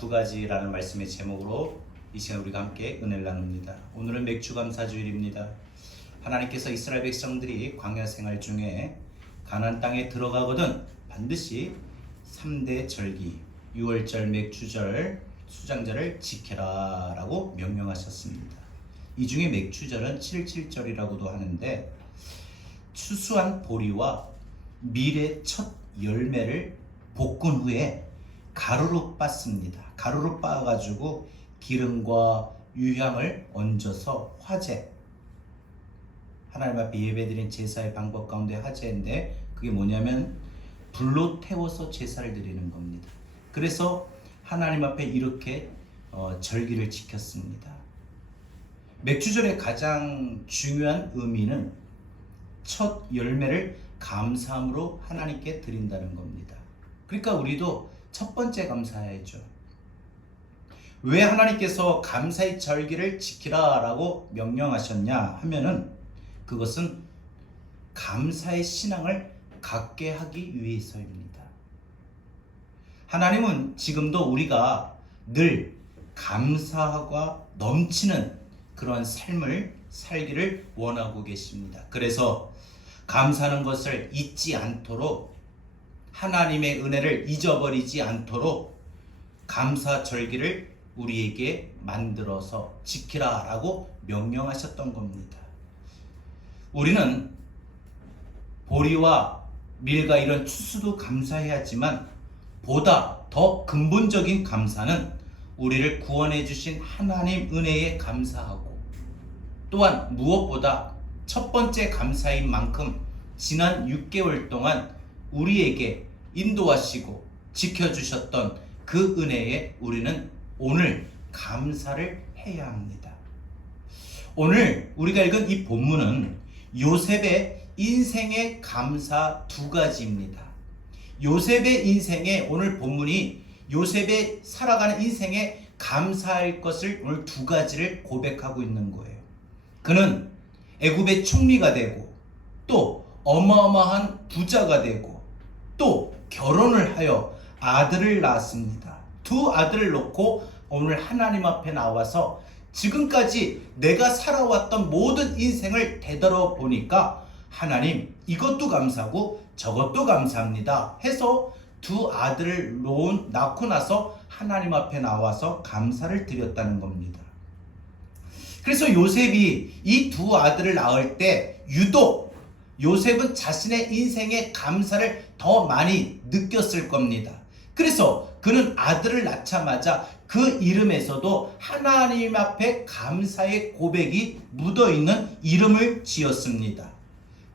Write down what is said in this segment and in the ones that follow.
두 가지라는 말씀의 제목으로 이 시간 우리가 함께 은혜를 나눕니다. 오늘은 맥주감사주일입니다. 하나님께서 이스라엘 백성들이 광야 생활 중에 가나안 땅에 들어가거든 반드시 3대 절기, 6월절, 맥주절, 수장절을 지켜라 라고 명령하셨습니다. 이 중에 맥주절은 7.7절이라고도 하는데 추수한 보리와 밀의 첫 열매를 볶은 후에 가루로 빻습니다. 가루로 빻아가지고 기름과 유향을 얹어서 화제, 하나님 앞에 예배드린 제사의 방법 가운데 화제인데 그게 뭐냐면 불로 태워서 제사를 드리는 겁니다. 그래서 하나님 앞에 이렇게 절기를 지켰습니다. 맥주절의 가장 중요한 의미는 첫 열매를 감사함으로 하나님께 드린다는 겁니다. 그러니까 우리도 첫 번째 감사해야죠. 왜 하나님께서 감사의 절기를 지키라 라고 명령하셨냐 하면은 그것은 감사의 신앙을 갖게 하기 위해서입니다. 하나님은 지금도 우리가 늘 감사가 넘치는 그런 삶을 살기를 원하고 계십니다. 그래서 감사하는 것을 잊지 않도록, 하나님의 은혜를 잊어버리지 않도록 감사 절기를 우리에게 만들어서 지키라 라고 명령하셨던 겁니다. 우리는 보리와 밀과 이런 추수도 감사해야지만 보다 더 근본적인 감사는 우리를 구원해 주신 하나님 은혜에 감사하고, 또한 무엇보다 첫 번째 감사인 만큼 지난 6개월 동안 우리에게 인도하시고 지켜주셨던 그 은혜에 우리는 오늘 감사를 해야 합니다. 오늘 우리가 읽은 이 본문은 요셉의 인생의 감사 두 가지입니다. 요셉의 인생의 오늘 본문이 요셉의 살아가는 인생에 감사할 것을 오늘 두 가지를 고백하고 있는 거예요. 그는 애굽의 총리가 되고 또 어마어마한 부자가 되고 또 결혼을 하여 아들을 낳았습니다. 두 아들을 놓고 오늘 하나님 앞에 나와서 지금까지 내가 살아왔던 모든 인생을 되돌아보니까 하나님 이것도 감사하고 저것도 감사합니다 해서 두 아들을 낳고 나서 하나님 앞에 나와서 감사를 드렸다는 겁니다. 그래서 요셉이 이 두 아들을 낳을 때 유독 요셉은 자신의 인생의 감사를 더 많이 느꼈을 겁니다. 그래서 그는 아들을 낳자마자 그 이름에서도 하나님 앞에 감사의 고백이 묻어있는 이름을 지었습니다.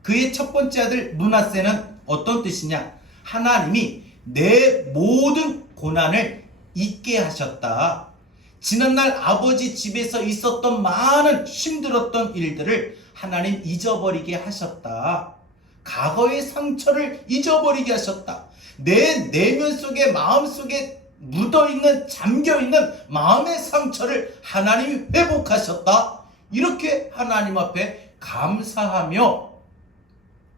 그의 첫 번째 아들 므낫세는 어떤 뜻이냐? 하나님이 내 모든 고난을 잊게 하셨다. 지난날 아버지 집에서 있었던 많은 힘들었던 일들을 하나님 잊어버리게 하셨다. 과거의 상처를 잊어버리게 하셨다. 내 내면 속에, 마음 속에 묻어있는, 잠겨있는 마음의 상처를 하나님이 회복하셨다. 이렇게 하나님 앞에 감사하며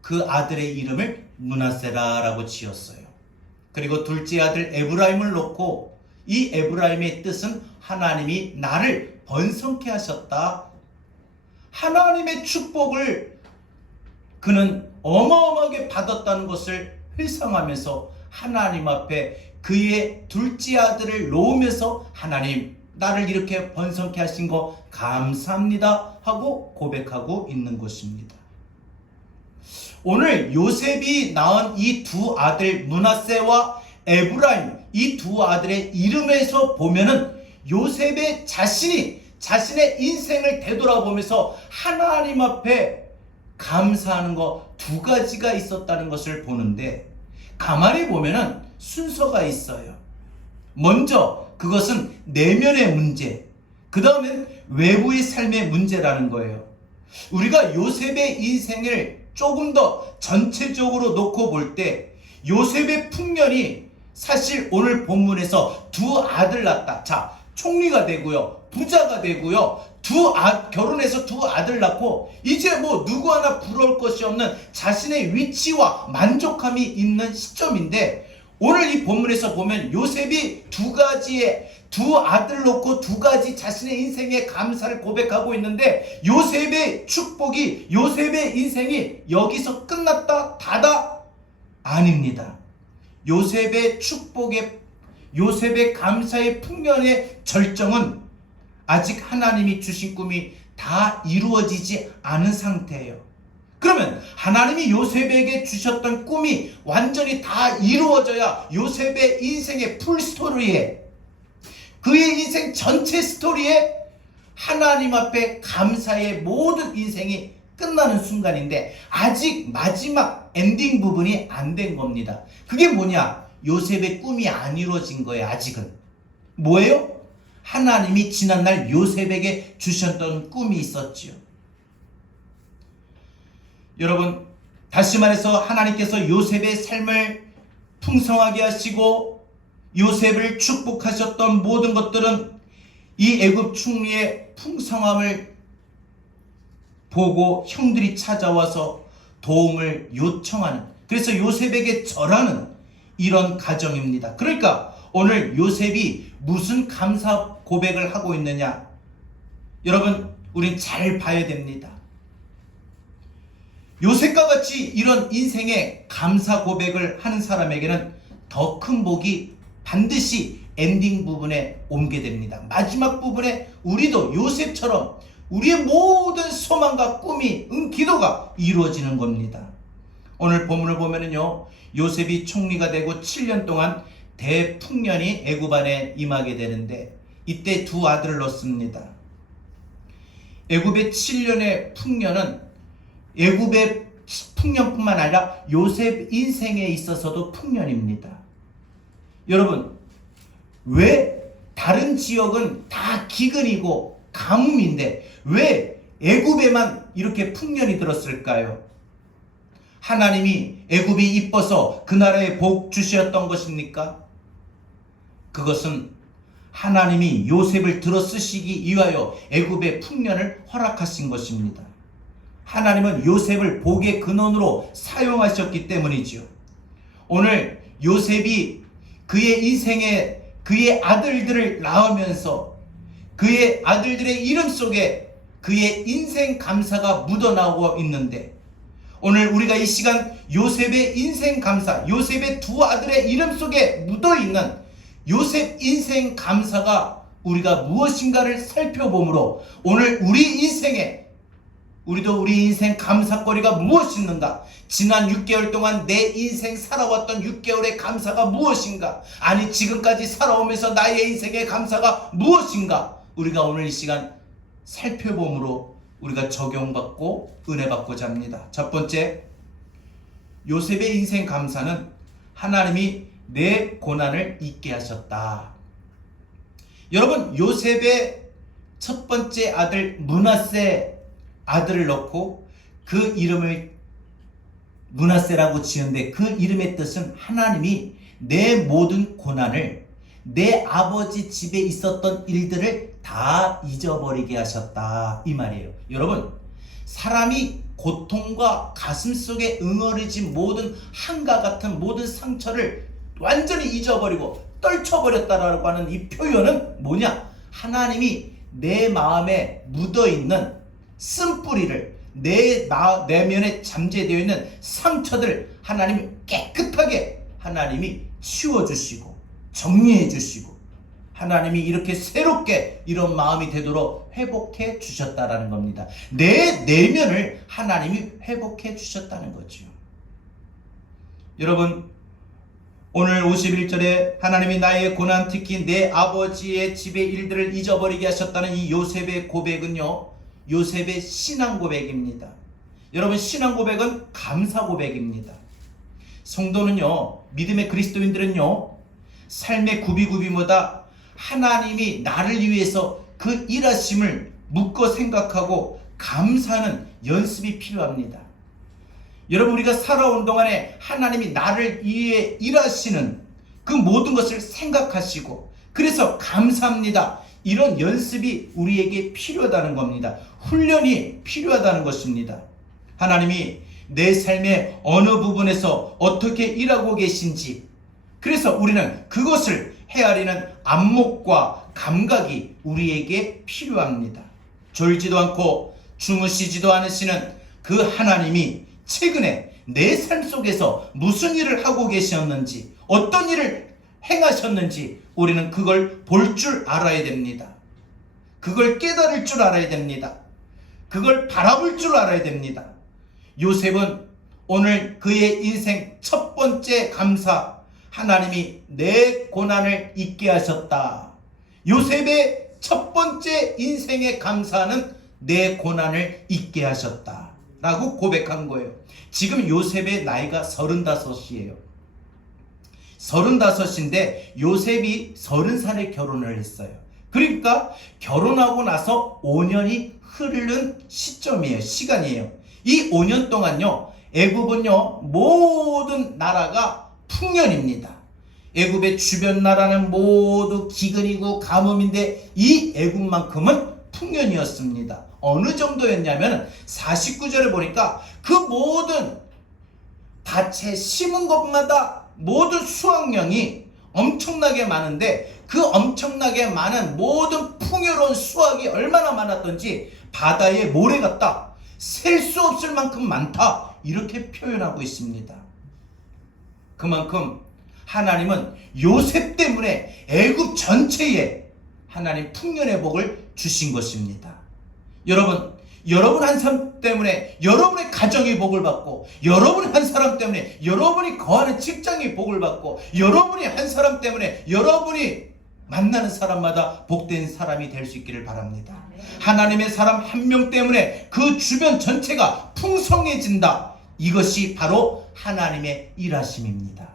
그 아들의 이름을 므낫세라라고 지었어요. 그리고 둘째 아들 에브라임을 놓고 이 에브라임의 뜻은 하나님이 나를 번성케 하셨다. 하나님의 축복을 그는 어마어마하게 받았다는 것을 회상하면서 하나님 앞에 그의 둘째 아들을 놓으면서 하나님 나를 이렇게 번성케 하신 거 감사합니다 하고 고백하고 있는 것입니다. 오늘 요셉이 낳은 이 두 아들 므낫세와 에브라임, 이 두 아들의 이름에서 보면은 요셉의 자신이 자신의 인생을 되돌아보면서 하나님 앞에 감사하는 거 두 가지가 있었다는 것을 보는데 가만히 보면은 순서가 있어요. 먼저 그것은 내면의 문제, 그 다음엔 외부의 삶의 문제라는 거예요. 우리가 요셉의 인생을 조금 더 전체적으로 놓고 볼 때 요셉의 풍년이 사실 오늘 본문에서 두 아들 낳았다. 자, 총리가 되고요, 부자가 되고요, 결혼해서 두 아들 낳고 이제 뭐 누구 하나 부러울 것이 없는 자신의 위치와 만족함이 있는 시점인데 오늘 이 본문에서 보면 요셉이 두 아들 놓고 두 가지 자신의 인생의 감사를 고백하고 있는데, 요셉의 축복이, 요셉의 인생이 여기서 끝났다 다다? 아닙니다. 요셉의 축복의, 요셉의 감사의 풍년의 절정은 아직 하나님이 주신 꿈이 다 이루어지지 않은 상태예요. 그러면 하나님이 요셉에게 주셨던 꿈이 완전히 다 이루어져야 요셉의 인생의 풀스토리에, 그의 인생 전체 스토리에 하나님 앞에 감사의 모든 인생이 끝나는 순간인데, 아직 마지막 엔딩 부분이 안 된 겁니다. 그게 뭐냐? 요셉의 꿈이 안 이루어진 거예요. 아직은. 뭐예요? 하나님이 지난날 요셉에게 주셨던 꿈이 있었지요. 여러분, 다시 말해서 하나님께서 요셉의 삶을 풍성하게 하시고 요셉을 축복하셨던 모든 것들은 이 애굽 총리의 풍성함을 보고 형들이 찾아와서 도움을 요청하는, 그래서 요셉에게 절하는 이런 가정입니다. 그러니까 오늘 요셉이 무슨 감사 고백을 하고 있느냐? 여러분, 우린 잘 봐야 됩니다. 요셉과 같이 이런 인생의 감사 고백을 하는 사람에게는 더 큰 복이 반드시 엔딩 부분에 옮게 됩니다. 마지막 부분에 우리도 요셉처럼 우리의 모든 소망과 꿈이, 기도가 이루어지는 겁니다. 오늘 본문을 보면은요, 요셉이 총리가 되고 7년 동안 대풍년이 애굽 안에 임하게 되는데, 이때 두 아들을 낳습니다. 애굽의 7년의 풍년은 애굽의 풍년뿐만 아니라 요셉 인생에 있어서도 풍년입니다. 여러분, 왜 다른 지역은 다 기근이고 가뭄인데 왜 애굽에만 이렇게 풍년이 들었을까요? 하나님이 애굽이 이뻐서 그 나라에 복 주셨던 것입니까? 그것은 하나님이 요셉을 들어 쓰시기 위하여 애굽의 풍년을 허락하신 것입니다. 하나님은 요셉을 복의 근원으로 사용하셨기 때문이지요. 오늘 요셉이 그의 인생에 그의 아들들을 낳으면서 그의 아들들의 이름 속에 그의 인생 감사가 묻어나오고 있는데, 오늘 우리가 이 시간 요셉의 인생 감사, 요셉의 두 아들의 이름 속에 묻어있는 요셉 인생 감사가 우리가 무엇인가를 살펴보므로 오늘 우리 인생에, 우리도 우리 인생 감사거리가 무엇이 있는가? 지난 6개월 동안 내 인생 살아왔던 6개월의 감사가 무엇인가? 아니, 지금까지 살아오면서 나의 인생의 감사가 무엇인가? 우리가 오늘 이 시간 살펴보므로 우리가 적용받고 은혜 받고자 합니다. 첫 번째, 요셉의 인생 감사는 하나님이 내 고난을 잊게 하셨다. 여러분, 요셉의 첫 번째 아들 므낫세 아들을 넣고 그 이름을 므낫세라고 지은데, 그 이름의 뜻은 하나님이 내 모든 고난을, 내 아버지 집에 있었던 일들을 다 잊어버리게 하셨다, 이 말이에요. 여러분, 사람이 고통과 가슴 속에 응어리진 모든 한과 같은 모든 상처를 완전히 잊어버리고 떨쳐버렸다라고 하는 이 표현은 뭐냐? 하나님이 내 마음에 묻어있는 쓴뿌리를, 내 내면에 잠재되어 있는 상처들 하나님이 깨끗하게 하나님이 치워주시고 정리해 주시고 하나님이 이렇게 새롭게 이런 마음이 되도록 회복해 주셨다라는 겁니다. 내 내면을 하나님이 회복해 주셨다는 거죠. 여러분, 오늘 51절에 하나님이 나의 고난, 특히 내 아버지의 집의 일들을 잊어버리게 하셨다는 이 요셉의 고백은요, 요셉의 신앙 고백입니다. 여러분, 신앙 고백은 감사 고백입니다. 성도는요, 믿음의 그리스도인들은요, 삶의 구비구비마다 하나님이 나를 위해서 그 일하심을 묻고 생각하고 감사하는 연습이 필요합니다. 여러분, 우리가 살아온 동안에 하나님이 나를 위해 일하시는 그 모든 것을 생각하시고, 그래서 감사합니다, 이런 연습이 우리에게 필요하다는 겁니다. 훈련이 필요하다는 것입니다. 하나님이 내 삶의 어느 부분에서 어떻게 일하고 계신지, 그래서 우리는 그것을 헤아리는 안목과 감각이 우리에게 필요합니다. 졸지도 않고 주무시지도 않으시는 그 하나님이 최근에 내 삶 속에서 무슨 일을 하고 계셨는지, 어떤 일을 행하셨는지 우리는 그걸 볼 줄 알아야 됩니다. 그걸 깨달을 줄 알아야 됩니다. 그걸 바라볼 줄 알아야 됩니다. 요셉은 오늘 그의 인생 첫 번째 감사, 하나님이 내 고난을 잊게 하셨다. 요셉의 첫 번째 인생의 감사는 내 고난을 잊게 하셨다 라고 고백한 거예요. 지금 요셉의 나이가 35이에요. 35인데 요셉이 30살에 결혼을 했어요. 그러니까 결혼하고 나서 5년이 흐르는 시점이에요. 시간이에요. 이 5년 동안요, 애굽은요 모든 나라가 풍년입니다. 애굽의 주변 나라는 모두 기근이고 가뭄인데 이 애굽만큼은 풍년이었습니다. 어느 정도였냐면 49절에 보니까 그 모든 밭에 심은 것마다 모든 수확량이 엄청나게 많은데, 그 엄청나게 많은 모든 풍요로운 수확이 얼마나 많았던지 바다에 모래 같다, 셀 수 없을 만큼 많다, 이렇게 표현하고 있습니다. 그만큼 하나님은 요셉 때문에 애굽 전체에 하나님 풍년의 복을 주신 것입니다. 여러분 한 사람 때문에 여러분의 가정이 복을 받고, 여러분 한 사람 때문에 여러분이 거하는 직장이 복을 받고, 여러분이 한 사람 때문에 여러분이 만나는 사람마다 복된 사람이 될 수 있기를 바랍니다. 하나님의 사람 한 명 때문에 그 주변 전체가 풍성해진다. 이것이 바로 하나님의 일하심입니다.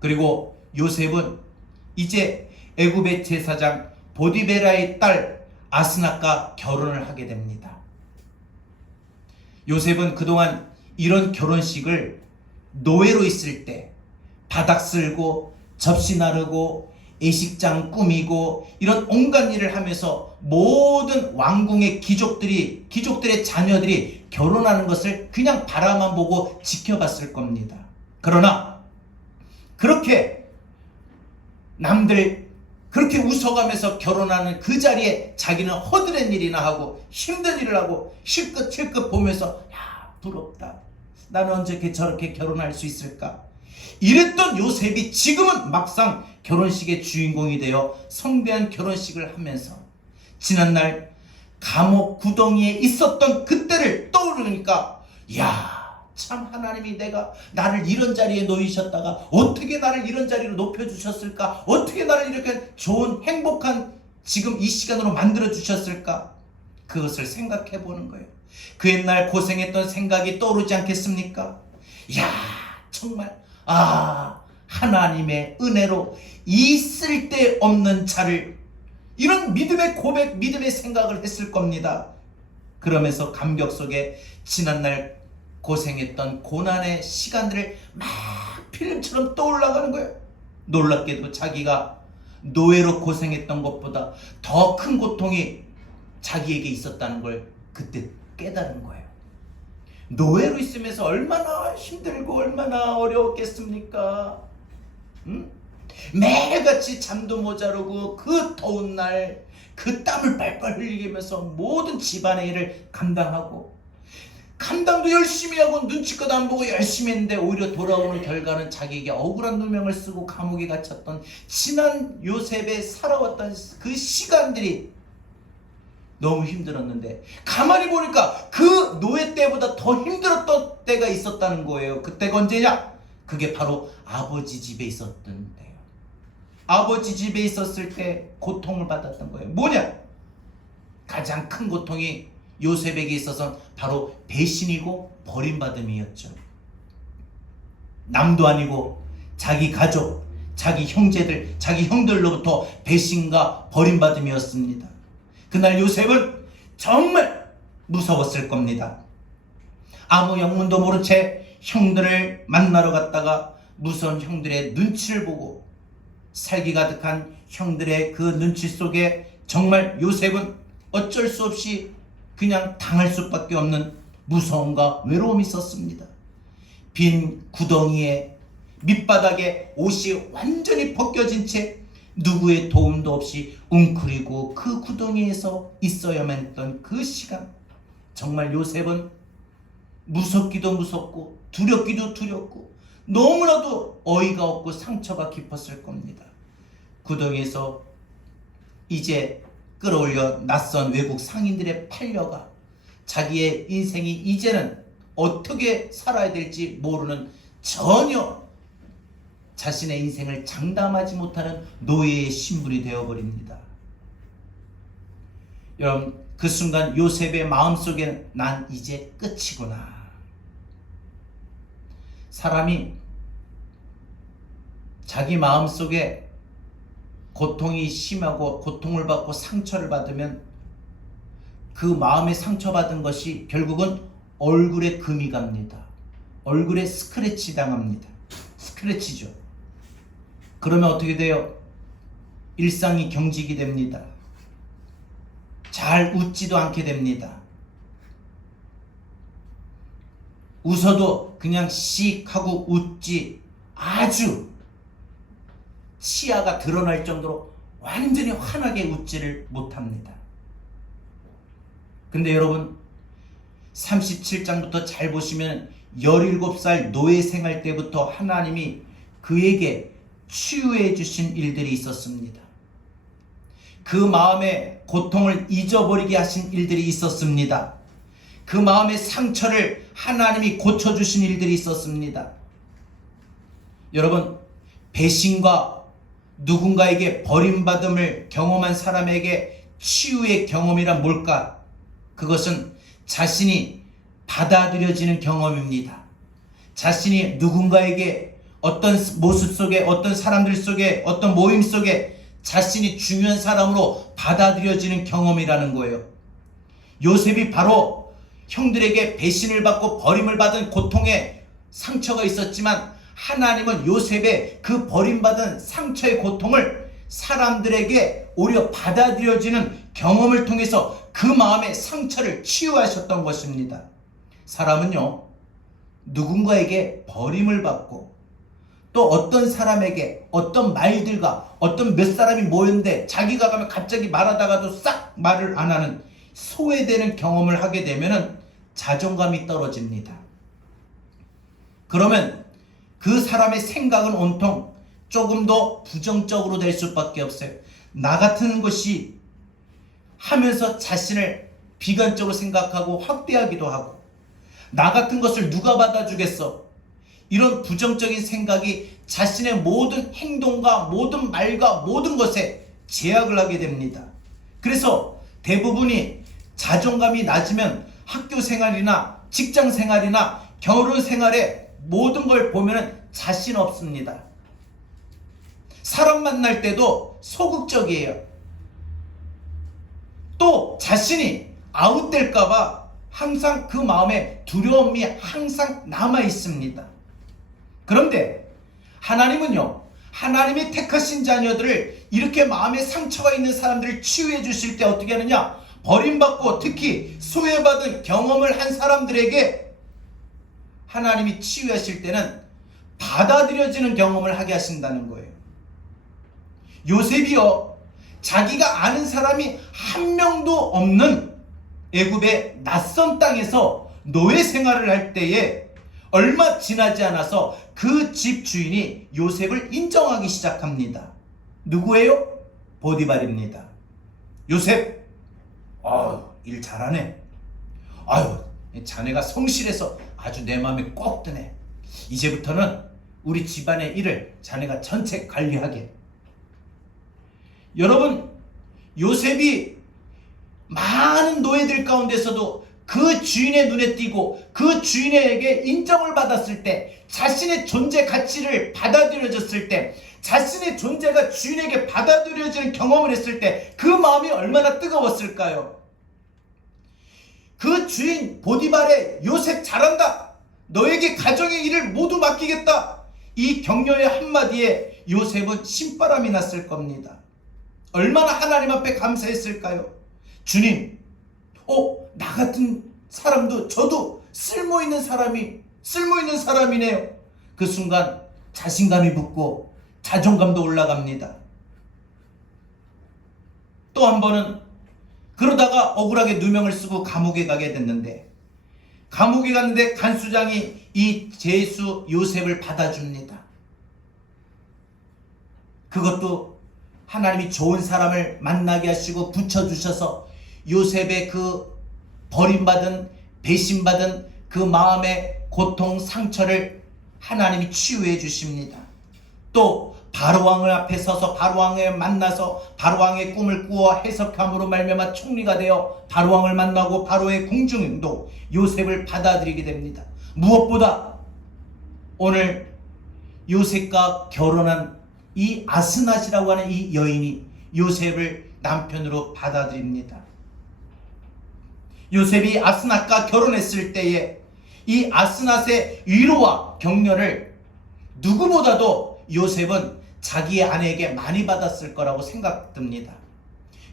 그리고 요셉은 이제 애굽의 제사장 보디베라의 딸 아스낫과 결혼을 하게 됩니다. 요셉은 그동안 이런 결혼식을 노예로 있을 때 바닥 쓸고 접시 나르고 예식장 꾸미고 이런 온갖 일을 하면서 모든 왕궁의 귀족들의 자녀들이 결혼하는 것을 그냥 바라만 보고 지켜봤을 겁니다. 그러나 그렇게 남들 그렇게 웃어가면서 결혼하는 그 자리에 자기는 허드렛 일이나 하고 힘든 일을 하고 실컷 보면서, 야, 부럽다, 나는 언제 저렇게 결혼할 수 있을까, 이랬던 요셉이 지금은 막상 결혼식의 주인공이 되어 성대한 결혼식을 하면서 지난날 감옥 구덩이에 있었던 그때를 떠오르니까, 야, 참 하나님이 나를 이런 자리에 놓이셨다가 어떻게 나를 이런 자리로 높여주셨을까, 어떻게 나를 이렇게 좋은 행복한 지금 이 시간으로 만들어 주셨을까, 그것을 생각해 보는 거예요. 그 옛날 고생했던 생각이 떠오르지 않겠습니까? 야, 정말 하나님의 은혜로 이 쓸데없는 자를, 이런 믿음의 고백, 믿음의 생각을 했을 겁니다. 그러면서 감격 속에 지난날 고생했던 고난의 시간들을 막 필름처럼 떠올라가는 거예요. 놀랍게도 자기가 노예로 고생했던 것보다 더 큰 고통이 자기에게 있었다는 걸 그때 깨달은 거예요. 노예로 있으면서 얼마나 힘들고 얼마나 어려웠겠습니까? 매일같이 잠도 모자르고 그 더운 날 그 땀을 빨빨 흘리면서 모든 집안의 일을 감당도 열심히 하고 눈치껏 안 보고 열심히 했는데 오히려 돌아오는 결과는 자기에게 억울한 누명을 쓰고 감옥에 갇혔던 지난 요셉의 살아왔던 그 시간들이 너무 힘들었는데, 가만히 보니까 그 노예 때보다 더 힘들었던 때가 있었다는 거예요. 그때가 언제냐? 그게 바로 아버지 집에 있었던 때예요. 아버지 집에 있었을 때 고통을 받았던 거예요. 뭐냐? 가장 큰 고통이 요셉에게 있어서는 바로 배신이고 버림받음이었죠. 남도 아니고 자기 가족, 자기 형제들, 자기 형들로부터 배신과 버림받음이었습니다. 그날 요셉은 정말 무서웠을 겁니다. 아무 영문도 모른 채 형들을 만나러 갔다가 무서운 형들의 눈치를 보고 살기 가득한 형들의 그 눈치 속에 정말 요셉은 어쩔 수 없이 그냥 당할 수밖에 없는 무서움과 외로움이 있었습니다. 빈 구덩이에 밑바닥에 옷이 완전히 벗겨진 채 누구의 도움도 없이 웅크리고 그 구덩이에서 있어야만 했던 그 시간, 정말 요셉은 무섭기도 무섭고 두렵기도 두렵고 너무나도 어이가 없고 상처가 깊었을 겁니다. 구덩이에서 이제 끌어올려 낯선 외국 상인들의 팔려가 자기의 인생이 이제는 어떻게 살아야 될지 모르는, 전혀 자신의 인생을 장담하지 못하는 노예의 신분이 되어버립니다. 여러분, 그 순간 요셉의 마음속에 난 이제 끝이구나. 사람이 자기 마음속에 고통이 심하고 고통을 받고 상처를 받으면 그 마음에 상처받은 것이 결국은 얼굴에 금이 갑니다. 얼굴에 스크래치 당합니다. 스크래치죠. 그러면 어떻게 돼요? 일상이 경직이 됩니다. 잘 웃지도 않게 됩니다. 웃어도 그냥 씩 하고 웃지, 아주 치아가 드러날 정도로 완전히 환하게 웃지를 못합니다. 근데 여러분, 37장부터 잘 보시면 17살 노예 생활 때부터 하나님이 그에게 치유해 주신 일들이 있었습니다. 그 마음의 고통을 잊어버리게 하신 일들이 있었습니다. 그 마음의 상처를 하나님이 고쳐주신 일들이 있었습니다. 여러분, 배신과 누군가에게 버림받음을 경험한 사람에게 치유의 경험이란 뭘까? 그것은 자신이 받아들여지는 경험입니다. 자신이 누군가에게 어떤 모습 속에, 어떤 사람들 속에, 어떤 모임 속에 자신이 중요한 사람으로 받아들여지는 경험이라는 거예요. 요셉이 바로 형들에게 배신을 받고 버림을 받은 고통에 상처가 있었지만, 하나님은 요셉의 그 버림받은 상처의 고통을 사람들에게 오히려 받아들여지는 경험을 통해서 그 마음의 상처를 치유하셨던 것입니다. 사람은요, 누군가에게 버림을 받고 또 어떤 사람에게 어떤 말들과 어떤 몇 사람이 모였는데 자기가 가면 갑자기 말하다가도 싹 말을 안 하는 소외되는 경험을 하게 되면 자존감이 떨어집니다. 그러면 그 사람의 생각은 온통 조금 더 부정적으로 될 수밖에 없어요. 나 같은 것이 하면서 자신을 비관적으로 생각하고 확대하기도 하고, 나 같은 것을 누가 받아주겠어? 이런 부정적인 생각이 자신의 모든 행동과 모든 말과 모든 것에 제약을 하게 됩니다. 그래서 대부분이 자존감이 낮으면 학교 생활이나 직장 생활이나 결혼 생활에 모든 걸 보면 자신 없습니다. 사람 만날 때도 소극적이에요. 또 자신이 아웃될까봐 항상 그 마음에 두려움이 항상 남아 있습니다. 그런데 하나님은요, 하나님이 택하신 자녀들을, 이렇게 마음에 상처가 있는 사람들을 치유해 주실 때 어떻게 하느냐? 버림받고 특히 소외받은 경험을 한 사람들에게 하나님이 치유하실 때는 받아들여지는 경험을 하게 하신다는 거예요. 요셉이요, 자기가 아는 사람이 한 명도 없는 애굽의 낯선 땅에서 노예 생활을 할 때에 얼마 지나지 않아서 그 집 주인이 요셉을 인정하기 시작합니다. 누구예요? 보디발입니다. 요셉, 일 잘하네. 자네가 성실해서 아주 내 마음에 꼭 드네. 이제부터는 우리 집안의 일을 자네가 전체 관리하게. 여러분, 요셉이 많은 노예들 가운데서도 그 주인의 눈에 띄고 그 주인에게 인정을 받았을 때, 자신의 존재 가치를 받아들여졌을 때, 자신의 존재가 주인에게 받아들여지는 경험을 했을 때 그 마음이 얼마나 뜨거웠을까요? 그 주인 보디발의 요셉 잘한다, 너에게 가정의 일을 모두 맡기겠다, 이 격려의 한마디에 요셉은 신바람이 났을 겁니다. 얼마나 하나님 앞에 감사했을까요? 주님, 나 같은 사람도, 저도 쓸모있는 사람이네요. 그 순간 자신감이 붙고 자존감도 올라갑니다. 또 한 번은 그러다가 억울하게 누명을 쓰고 감옥에 가게 됐는데, 감옥에 갔는데 간수장이 이 죄수 요셉을 받아줍니다. 그것도 하나님이 좋은 사람을 만나게 하시고 붙여주셔서 요셉의 그 버림받은, 배신받은 그 마음의 고통, 상처를 하나님이 치유해 주십니다. 또 바로왕을 앞에 서서 바로왕을 만나서 바로왕의 꿈을 꾸어 해석함으로 말미암아 총리가 되어 바로왕을 만나고 바로의 궁중도 요셉을 받아들이게 됩니다. 무엇보다 오늘 요셉과 결혼한 이 아스낫이라고 하는 이 여인이 요셉을 남편으로 받아들입니다. 요셉이 아스낫과 결혼했을 때에 이 아스낫의 위로와 격려를 누구보다도 요셉은 자기의 아내에게 많이 받았을 거라고 생각됩니다.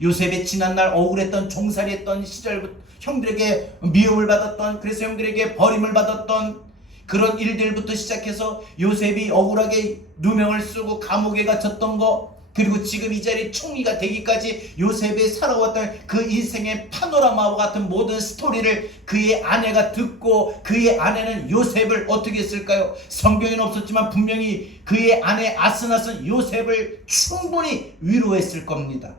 요셉의 지난날 억울했던, 종살이했던 시절부터 형들에게 미움을 받았던, 그래서 형들에게 버림을 받았던 그런 일들부터 시작해서 요셉이 억울하게 누명을 쓰고 감옥에 갇혔던 거, 그리고 지금 이 자리에 총리가 되기까지 요셉의 살아왔던 그 인생의 파노라마와 같은 모든 스토리를 그의 아내가 듣고, 그의 아내는 요셉을 어떻게 했을까요? 성경에는 없었지만 분명히 그의 아내 아스낫은 요셉을 충분히 위로했을 겁니다.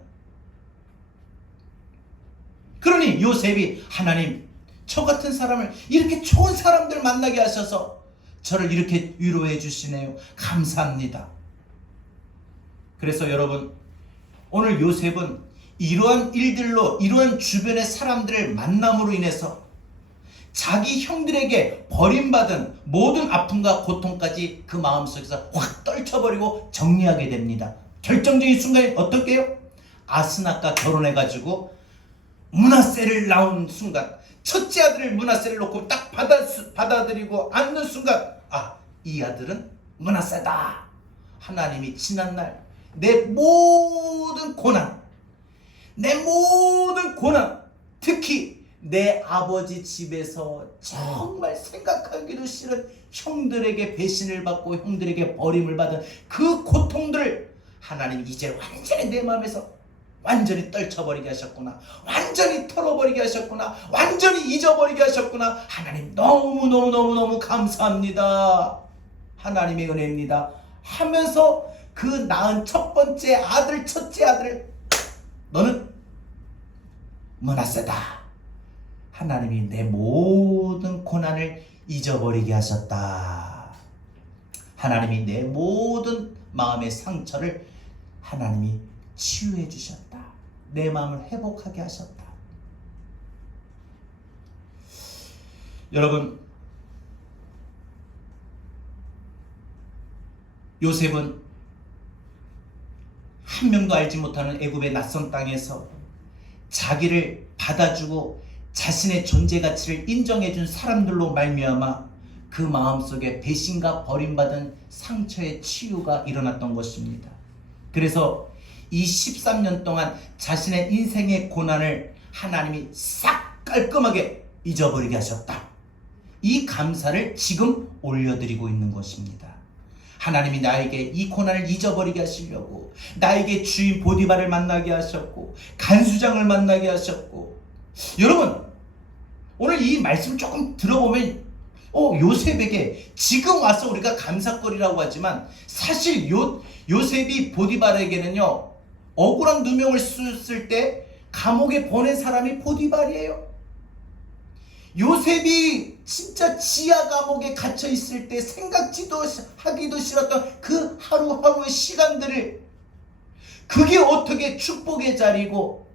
그러니 요셉이 하나님, 저 같은 사람을, 이렇게 좋은 사람들 만나게 하셔서 저를 이렇게 위로해 주시네요. 감사합니다. 그래서 여러분, 오늘 요셉은 이러한 일들로, 이러한 주변의 사람들을 만남으로 인해서 자기 형들에게 버림받은 모든 아픔과 고통까지 그 마음속에서 확 떨쳐버리고 정리하게 됩니다. 결정적인 순간이 어떻게 해요? 아스낫과 결혼해가지고 므낫세를 낳은 순간, 첫째 아들을 므낫세를 놓고 딱 받아들이고 앉는 순간, 아, 이 아들은 므낫세다. 하나님이 지난날 내 모든 고난, 특히 내 아버지 집에서 정말 생각하기도 싫은 형들에게 배신을 받고 형들에게 버림을 받은 그 고통들을 하나님이 이제 완전히 내 마음에서 완전히 떨쳐버리게 하셨구나, 완전히 털어버리게 하셨구나, 완전히 잊어버리게 하셨구나. 하나님 너무너무 감사합니다. 하나님의 은혜입니다 하면서 그 낳은 첫 번째 아들, 첫째 아들을 너는 므낫세다. 하나님이 내 모든 고난을 잊어버리게 하셨다. 하나님이 내 모든 마음의 상처를 하나님이 치유해 주셨다. 내 마음을 회복하게 하셨다. 여러분, 요셉은 한 명도 알지 못하는 애굽의 낯선 땅에서 자기를 받아주고 자신의 존재 가치를 인정해준 사람들로 말미암아 그 마음속에 배신과 버림받은 상처의 치유가 일어났던 것입니다. 그래서 이 13년 동안 자신의 인생의 고난을 하나님이 싹 깔끔하게 잊어버리게 하셨다. 이 감사를 지금 올려드리고 있는 것입니다. 하나님이 나에게 이 고난을 잊어버리게 하시려고 나에게 주인 보디발을 만나게 하셨고 간수장을 만나게 하셨고, 여러분 오늘 이 말씀 조금 들어보면 요셉에게 지금 와서 우리가 감사거리라고 하지만 사실 요셉이 보디발에게는요 억울한 누명을 썼을 때 감옥에 보낸 사람이 보디발이에요. 요셉이 진짜 지하 감옥에 갇혀 있을 때 생각지도 하기도 싫었던 그 하루하루의 시간들을, 그게 어떻게 축복의 자리고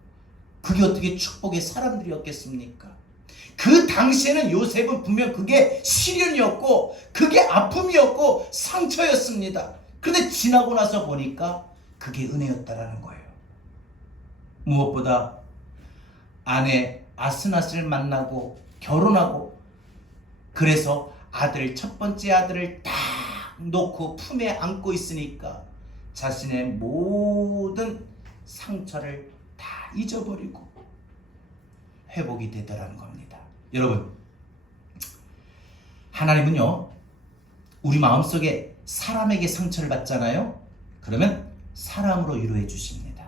그게 어떻게 축복의 사람들이었겠습니까? 그 당시에는 요셉은 분명 그게 시련이었고 그게 아픔이었고 상처였습니다. 그런데 지나고 나서 보니까 그게 은혜였다라는 거예요. 무엇보다 아내 아스낫을 만나고 결혼하고, 그래서 첫 번째 아들을 딱 놓고 품에 안고 있으니까 자신의 모든 상처를 다 잊어버리고 회복이 되더라는 겁니다. 여러분, 하나님은요 우리 마음속에 사람에게 상처를 받잖아요. 그러면 사람으로 위로해 주십니다.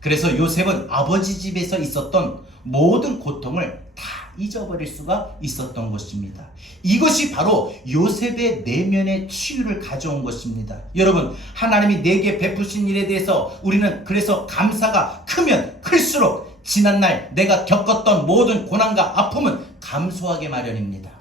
그래서 요셉은 아버지 집에서 있었던 모든 고통을 다 잊어버릴 수가 있었던 것입니다. 이것이 바로 요셉의 내면의 치유를 가져온 것입니다. 여러분, 하나님이 내게 베푸신 일에 대해서 우리는 그래서 감사가 크면 클수록 지난날 내가 겪었던 모든 고난과 아픔은 감소하게 마련입니다.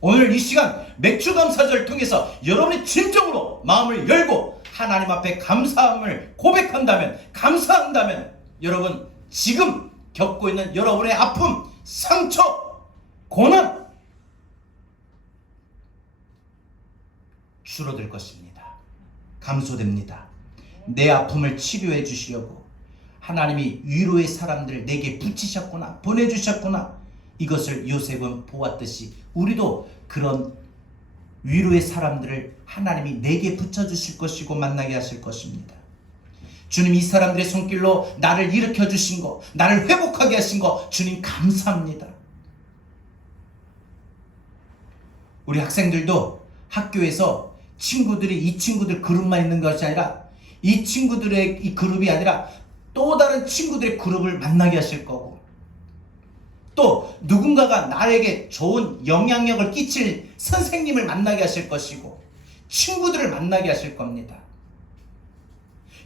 오늘 이 시간 맥주감사절을 통해서 여러분이 진정으로 마음을 열고 하나님 앞에 감사함을 고백한다면, 감사한다면 여러분 지금 겪고 있는 여러분의 아픔, 상처, 고난 줄어들 것입니다. 감소됩니다. 내 아픔을 치료해 주시려고 하나님이 위로의 사람들을 내게 붙이셨구나, 보내주셨구나. 이것을 요셉은 보았듯이 우리도 그런 위로의 사람들을 하나님이 내게 붙여주실 것이고 만나게 하실 것입니다. 주님, 이 사람들의 손길로 나를 일으켜 주신 거, 나를 회복하게 하신 거 주님 감사합니다. 우리 학생들도 학교에서 친구들이 이 친구들 그룹만 있는 것이 아니라 이 친구들의 이 그룹이 아니라 또 다른 친구들의 그룹을 만나게 하실 거고, 또 누군가가 나에게 좋은 영향력을 끼칠 선생님을 만나게 하실 것이고 친구들을 만나게 하실 겁니다.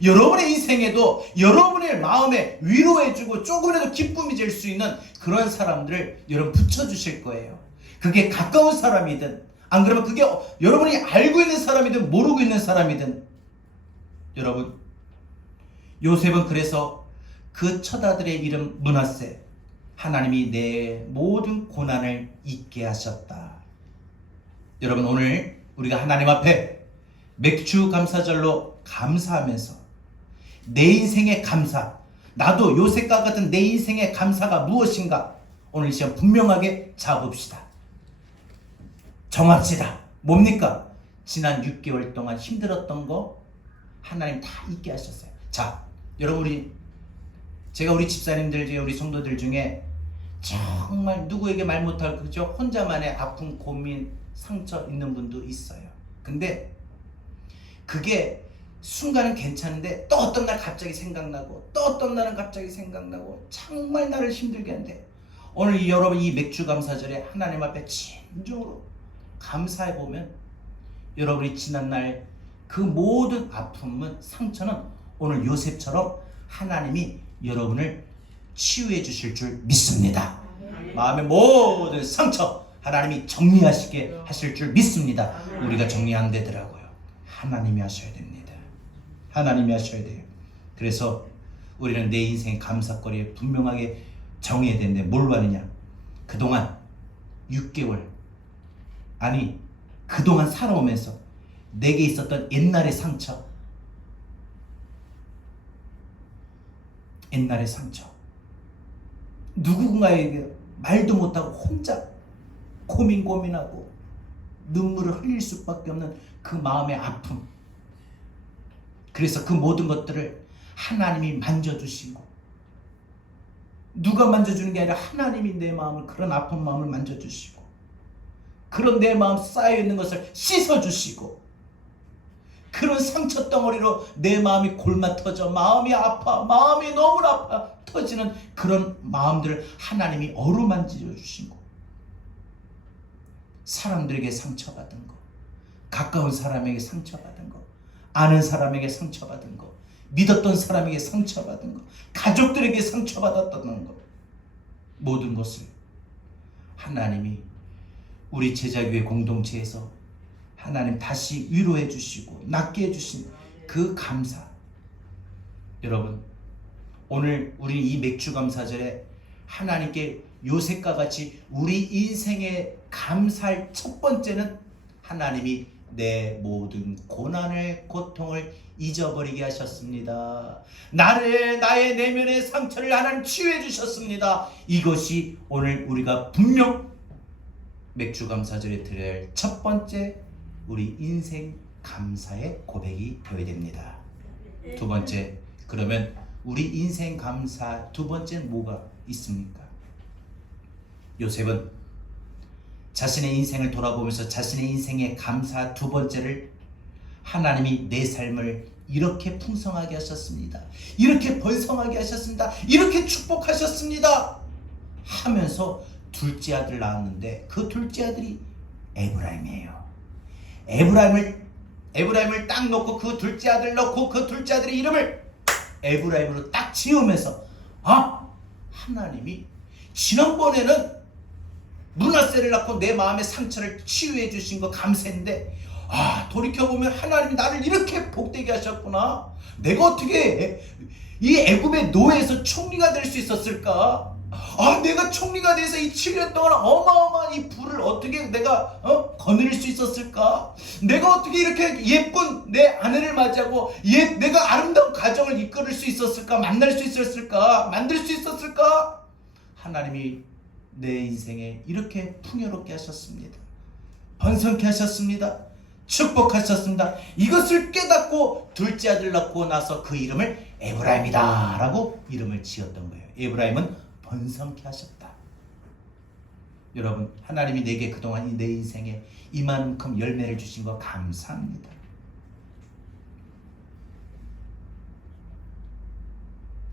여러분의 인생에도 여러분의 마음에 위로해주고 조금이라도 기쁨이 될 수 있는 그런 사람들을 여러분 붙여주실 거예요. 그게 가까운 사람이든 안 그러면 그게 여러분이 알고 있는 사람이든 모르고 있는 사람이든, 여러분 요셉은 그래서 그 처자들의 이름 므낫세, 하나님이 내 모든 고난을 잊게 하셨다. 여러분, 오늘 우리가 하나님 앞에 맥주 감사절로 감사하면서 내 인생의 감사, 나도 요셉과 같은 내 인생의 감사가 무엇인가 오늘 이 시간 분명하게 잡읍시다. 정합시다. 뭡니까? 지난 6개월 동안 힘들었던 거 하나님 다 잊게 하셨어요. 자, 여러분, 제가 우리 집사님들 중에, 우리 성도들 중에 정말 누구에게 말 못할 그죠? 혼자만의 아픔, 고민, 상처 있는 분도 있어요. 근데 그게 순간은 괜찮은데 또 어떤 날 갑자기 생각나고 또 어떤 날은 갑자기 생각나고 정말 나를 힘들게 하는데, 오늘 여러분 이 맥주 감사절에 하나님 앞에 진정으로 감사해 보면 여러분이 지난날 그 모든 아픔은, 상처는 오늘 요셉처럼 하나님이 여러분을 치유해 주실 줄 믿습니다. 마음의 모든 상처 하나님이 정리하시게 하실 줄 믿습니다. 우리가 정리 안 되더라고요. 하나님이 하셔야 됩니다. 하나님이 하셔야 돼요. 그래서 우리는 내 인생 감사거리에 분명하게 정해야 되는데 뭘로 하느냐? 그동안 6개월, 아니 그동안 살아오면서 내게 있었던 옛날의 상처, 옛날의 상처, 누군가에게 말도 못하고 혼자 고민하고 눈물을 흘릴 수밖에 없는 그 마음의 아픔, 그래서 그 모든 것들을 하나님이 만져주시고, 누가 만져주는 게 아니라 하나님이 내 마음을, 그런 아픈 마음을 만져주시고, 그런 내 마음 쌓여있는 것을 씻어주시고, 그런 상처 덩어리로 내 마음이 골마 터져 마음이 아파, 마음이 너무 아파 터지는 그런 마음들을 하나님이 어루만져 주시고, 사람들에게 상처받은 거, 가까운 사람에게 상처받은 거, 아는 사람에게 상처받은 거, 믿었던 사람에게 상처받은 거, 가족들에게 상처받았던 거, 모든 것을 하나님이 우리 제자교회 공동체에서 하나님 다시 위로해 주시고 낫게 해주신 그 감사. 여러분, 오늘 우리 이 맥주 감사절에 하나님께 요셉과 같이 우리 인생에 감사할 첫 번째는 하나님이 내 모든 고난을, 고통을 잊어버리게 하셨습니다. 나의 내면의 상처를 하나님 치유해 주셨습니다. 이것이 오늘 우리가 분명 맥주 감사절에 드려야 할 첫 번째 우리 인생 감사의 고백이 되어야 됩니다. 두 번째, 그러면 우리 인생 감사 두 번째는 뭐가 있습니까? 요셉은 자신의 인생을 돌아보면서 자신의 인생의 감사 두 번째를 하나님이 내 삶을 이렇게 풍성하게 하셨습니다. 이렇게 번성하게 하셨습니다. 이렇게 축복하셨습니다. 하면서 둘째 아들을 낳았는데 그 둘째 아들이 에브라임이에요. 에브라임을 딱 놓고 그 둘째 아들 넣고 그 둘째 아들의 이름을 에브라임으로 딱 지으면서 하나님이 지난번에는 므낫세를 낳고 내 마음의 상처를 치유해 주신 거 감사했는데 돌이켜보면 하나님이 나를 이렇게 복되게 하셨구나. 내가 어떻게 이 애굽의 노예에서 총리가 될 수 있었을까? 내가 총리가 돼서 이 7년 동안 어마어마한 이 부를 어떻게 내가 거느릴 수 있었을까? 내가 어떻게 이렇게 예쁜 내 아내를 맞이하고 내가 아름다운 가정을 이끌을 수 있었을까? 만날 수 있었을까? 만들 수 있었을까? 하나님이 내 인생에 이렇게 풍요롭게 하셨습니다. 번성케 하셨습니다. 축복하셨습니다. 이것을 깨닫고 둘째 아들 낳고 나서 그 이름을 에브라임이다 라고 이름을 지었던 거예요. 에브라임은 번성케 하셨다. 여러분, 하나님이 내게 그동안 내 인생에 이만큼 열매를 주신 거 감사합니다.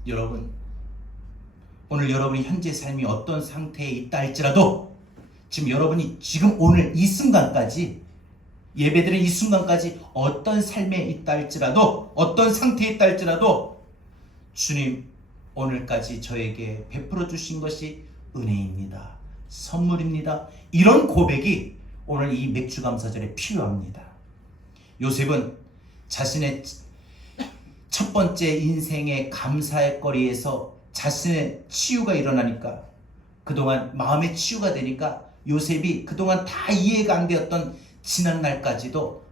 여러분, 오늘 여러분이 현재 삶이 어떤 상태에 있다 할지라도 지금 여러분이 지금 오늘 이 순간까지 예배드린 이 순간까지 어떤 삶에 있다 할지라도 어떤 상태에 있다 할지라도 주님 오늘까지 저에게 베풀어 주신 것이 은혜입니다. 선물입니다. 이런 고백이 오늘 이 맥주감사절에 필요합니다. 요셉은 자신의 첫 번째 인생의 감사의 거리에서 자신의 치유가 일어나니까 그동안 마음의 치유가 되니까 요셉이 그동안 다 이해가 안 되었던 지난 날까지도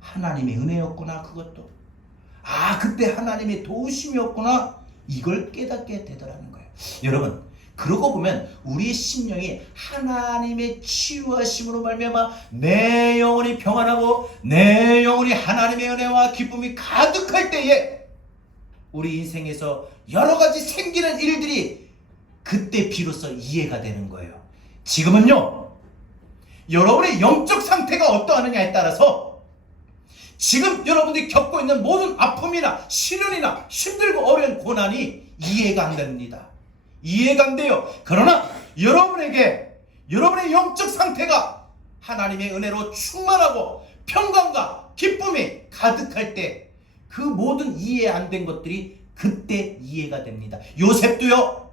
하나님의 은혜였구나. 그것도 그때 하나님의 도우심이었구나. 이걸 깨닫게 되더라는 거예요. 여러분, 그러고 보면 우리의 심령이 하나님의 치유하심으로 말미암아 내 영혼이 평안하고 내 영혼이 하나님의 은혜와 기쁨이 가득할 때에 우리 인생에서 여러 가지 생기는 일들이 그때 비로소 이해가 되는 거예요. 지금은요, 여러분의 영적 상태가 어떠하느냐에 따라서 지금 여러분들이 겪고 있는 모든 아픔이나 시련이나 힘들고 어려운 고난이 이해가 안 됩니다. 이해가 안 돼요. 그러나 여러분에게 여러분의 영적 상태가 하나님의 은혜로 충만하고 평강과 기쁨이 가득할 때 그 모든 이해 안 된 것들이 그때 이해가 됩니다. 요셉도요,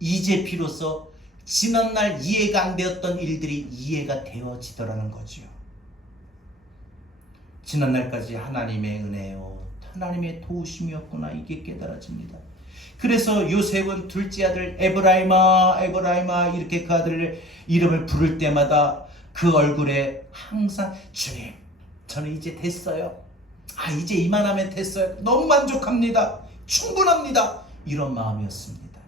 이제 비로소 지난날 이해가 안 되었던 일들이 이해가 되어지더라는 거죠. 지난날까지 하나님의 은혜요, 하나님의 도우심이었구나. 이게 깨달아집니다. 그래서 요셉은 둘째 아들 에브라임아 이렇게 그 아들 이름을 부를 때마다 그 얼굴에 항상 주님, 저는 이제 됐어요. 이제 이만하면 됐어요. 너무 만족합니다. 충분합니다. 이런 마음이었습니다.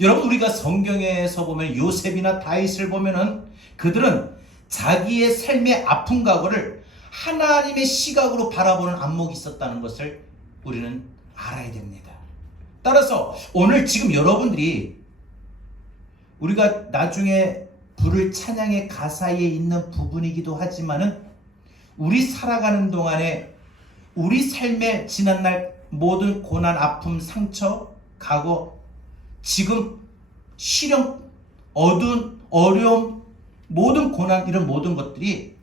여러분, 우리가 성경에서 보면 요셉이나 다윗을 보면은 그들은 자기의 삶의 아픈 과거를 하나님의 시각으로 바라보는 안목이 있었다는 것을 우리는 알아야 됩니다. 따라서 오늘 지금 여러분들이 우리가 나중에 부를 찬양의 가사에 있는 부분이기도 하지만은 우리 살아가는 동안에 우리 삶의 지난날 모든 고난, 아픔, 상처, 과거, 지금 시련, 어려움, 모든 고난, 이런 모든 것들이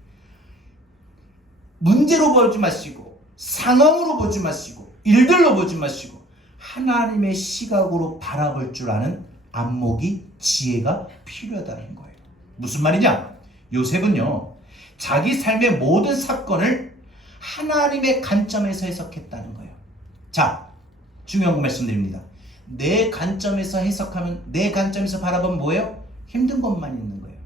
문제로 보지 마시고 상황으로 보지 마시고 일들로 보지 마시고 하나님의 시각으로 바라볼 줄 아는 안목이, 지혜가 필요하다는 거예요. 무슨 말이냐? 요셉은요, 자기 삶의 모든 사건을 하나님의 관점에서 해석했다는 거예요. 자, 중요한 거 말씀드립니다. 내 관점에서 해석하면, 내 관점에서 바라보면 뭐예요? 힘든 것만 있는 거예요.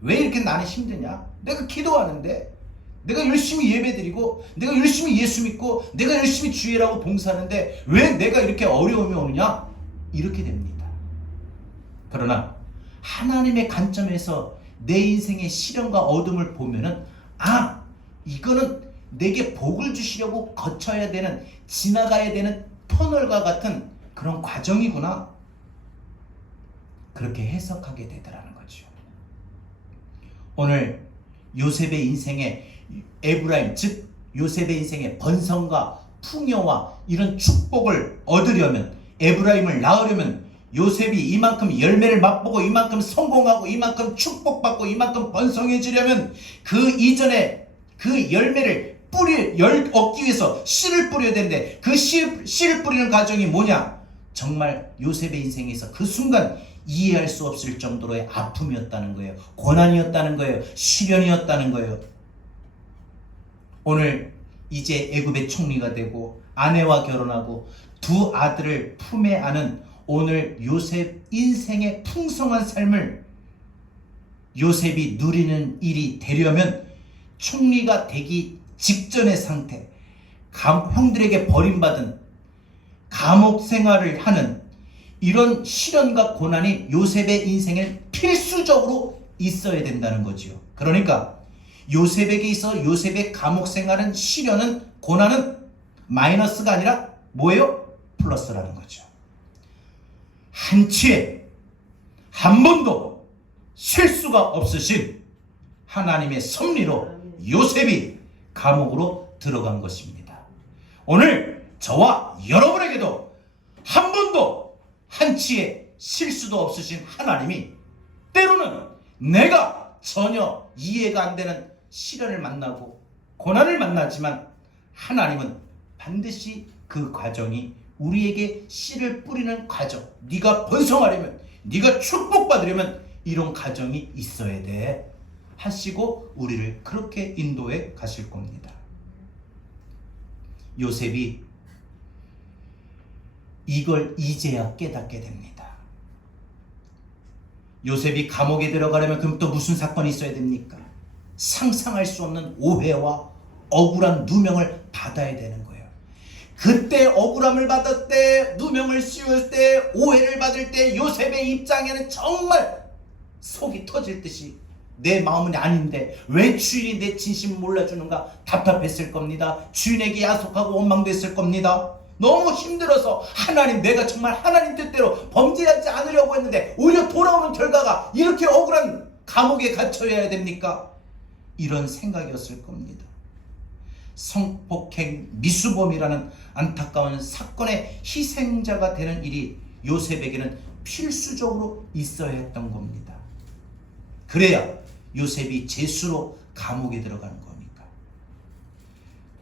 왜 이렇게 나는 힘드냐? 내가 기도하는데, 내가 열심히 예배드리고, 내가 열심히 예수 믿고, 내가 열심히 주일하고 봉사하는데 왜 내가 이렇게 어려움이 오느냐? 이렇게 됩니다. 그러나 하나님의 관점에서 내 인생의 시련과 어둠을 보면은 이거는 내게 복을 주시려고 거쳐야 되는, 지나가야 되는 터널과 같은 그런 과정이구나. 그렇게 해석하게 되더라는 거죠. 오늘 요셉의 인생에 에브라임, 즉 요셉의 인생에 번성과 풍요와 이런 축복을 얻으려면, 에브라임을 낳으려면, 요셉이 이만큼 열매를 맛보고 이만큼 성공하고 이만큼 축복받고 이만큼 번성해지려면 그 이전에 그 열매를 얻기 위해서 씨를 뿌려야 되는데, 그 씨를 뿌리는 과정이 뭐냐? 정말 요셉의 인생에서 그 순간 이해할 수 없을 정도로의 아픔이었다는 거예요. 고난이었다는 거예요. 시련이었다는 거예요. 오늘 이제 애굽의 총리가 되고 아내와 결혼하고 두 아들을 품에 안은 오늘 요셉 인생의 풍성한 삶을 요셉이 누리는 일이 되려면 총리가 되기 직전의 상태, 형들에게 버림받은 감옥 생활을 하는 이런 시련과 고난이 요셉의 인생에 필수적으로 있어야 된다는 거지요. 그러니까 요셉에게 있어 요셉의 감옥 생활은, 시련은, 고난은 마이너스가 아니라 뭐예요? 플러스라는 거죠. 한치의 한 번도 실수가 없으신 하나님의 섭리로 요셉이 감옥으로 들어간 것입니다. 오늘 저와 여러분에게도 한 번도 한치의 실수도 없으신 하나님이 때로는 내가 전혀 이해가 안 되는 시련을 만나고 고난을 만나지만 하나님은 반드시 그 과정이 우리에게 씨를 뿌리는 과정, 네가 번성하려면, 네가 축복받으려면 이런 과정이 있어야 돼 하시고 우리를 그렇게 인도해 가실 겁니다. 요셉이 이걸 이제야 깨닫게 됩니다. 요셉이 감옥에 들어가려면 그럼 또 무슨 사건이 있어야 됩니까? 상상할 수 없는 오해와 억울한 누명을 받아야 되는 거예요. 그때 억울함을 받을 때, 누명을 씌울 때, 오해를 받을 때 요셉의 입장에는 정말 속이 터질 듯이 내 마음은 아닌데 왜 주인이 내 진심을 몰라주는가 답답했을 겁니다. 주인에게 야속하고 원망됐을 겁니다. 너무 힘들어서 하나님, 내가 정말 하나님 뜻대로 범죄하지 않으려고 했는데 오히려 돌아오는 결과가 이렇게 억울한 감옥에 갇혀야 됩니까? 이런 생각이었을 겁니다. 성폭행 미수범이라는 안타까운 사건의 희생자가 되는 일이 요셉에게는 필수적으로 있어야 했던 겁니다. 그래야 요셉이 죄수로 감옥에 들어가는 겁니까?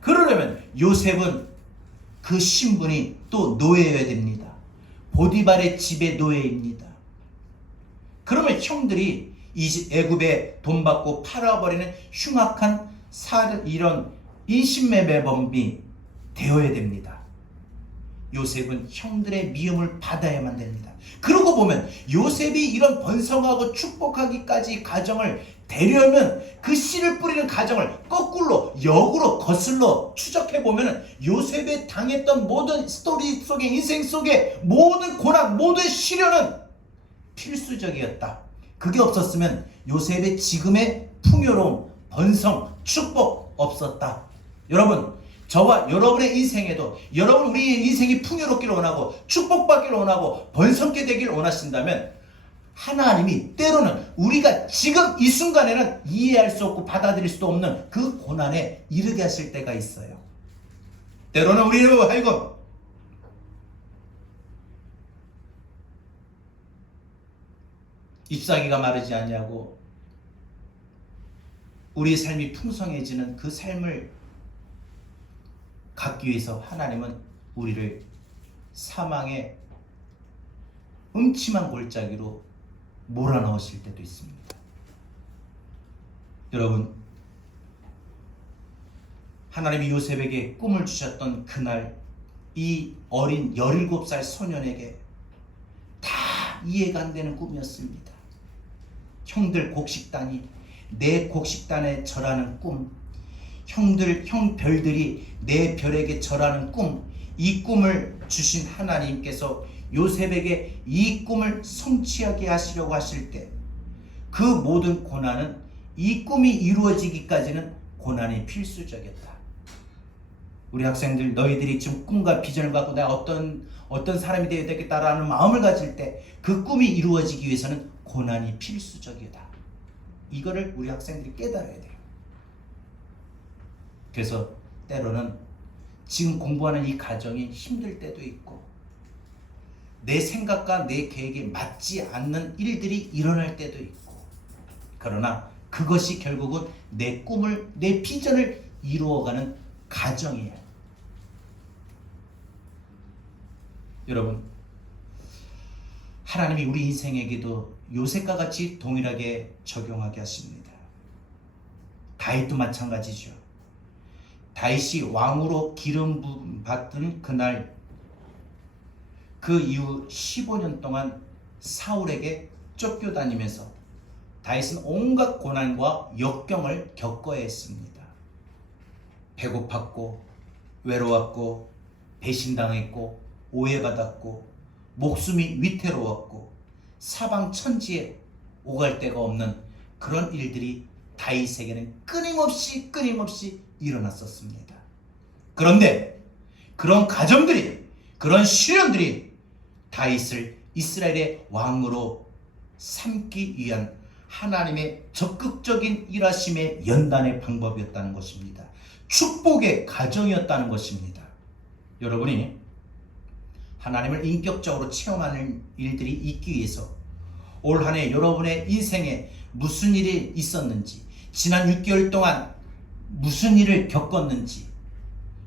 그러려면 요셉은 그 신분이 또 노예여야 됩니다. 보디발의 집의 노예입니다. 그러면 형들이 애굽에 돈 받고 팔아버리는 흉악한 이런 인신매매범이 되어야 됩니다. 요셉은 형들의 미움을 받아야만 됩니다. 그러고 보면 요셉이 이런 번성하고 축복하기까지 과정을 되려면 그 씨를 뿌리는 과정을 거꾸로 역으로 거슬러 추적해보면 요셉이 당했던 모든 스토리 속에, 인생 속에 모든 고난, 모든 시련은 필수적이었다. 그게 없었으면 요셉의 지금의 풍요로움, 번성, 축복 없었다. 여러분, 저와 여러분의 인생에도 여러분 우리의 인생이 풍요롭기를 원하고 축복받기를 원하고 번성케 되기를 원하신다면 하나님이 때로는 우리가 지금 이 순간에는 이해할 수 없고 받아들일 수도 없는 그 고난에 이르게 하실 때가 있어요. 때로는 우리를 하여금 잎사귀가 마르지 않냐고 우리의 삶이 풍성해지는 그 삶을 갖기 위해서 하나님은 우리를 사망의 음침한 골짜기로 몰아넣으실 때도 있습니다. 여러분, 하나님이 요셉에게 꿈을 주셨던 그날 이 어린 17살 소년에게 다 이해가 안 되는 꿈이었습니다. 형들 곡식단이 내 곡식단에 절하는 꿈, 형 별들이 내 별에게 절하는 꿈, 이 꿈을 주신 하나님께서 요셉에게 이 꿈을 성취하게 하시려고 하실 때 그 모든 고난은 이 꿈이 이루어지기까지는 고난이 필수적이었다. 우리 학생들, 너희들이 지금 꿈과 비전을 갖고 내가 어떤 사람이 되어야 되겠다라는 마음을 가질 때 그 꿈이 이루어지기 위해서는 고난이 필수적이다. 이거를 우리 학생들이 깨달아야 돼요. 그래서 때로는 지금 공부하는 이 과정이 힘들 때도 있고 내 생각과 내 계획에 맞지 않는 일들이 일어날 때도 있고, 그러나 그것이 결국은 내 꿈을, 내 비전을 이루어가는 과정이에요. 여러분, 하나님이 우리 인생에게도 요셉과 같이 동일하게 적용하게 하십니다. 다윗도 마찬가지죠. 다윗이 왕으로 기름 부음 받던 그날, 그 이후 15년 동안 사울에게 쫓겨다니면서 다윗은 온갖 고난과 역경을 겪어야 했습니다. 배고팠고 외로웠고 배신당했고 오해받았고 목숨이 위태로웠고 사방 천지에 오갈 데가 없는 그런 일들이 다윗에게는 끊임없이 일어났었습니다. 그런데 그런 가정들이, 그런 시련들이 다윗을 이스라엘의 왕으로 삼기 위한 하나님의 적극적인 일하심의 연단의 방법이었다는 것입니다. 축복의 과정이었다는 것입니다. 여러분이 하나님을 인격적으로 체험하는 일들이 있기 위해서 올 한 해 여러분의 인생에 무슨 일이 있었는지, 지난 6개월 동안 무슨 일을 겪었는지,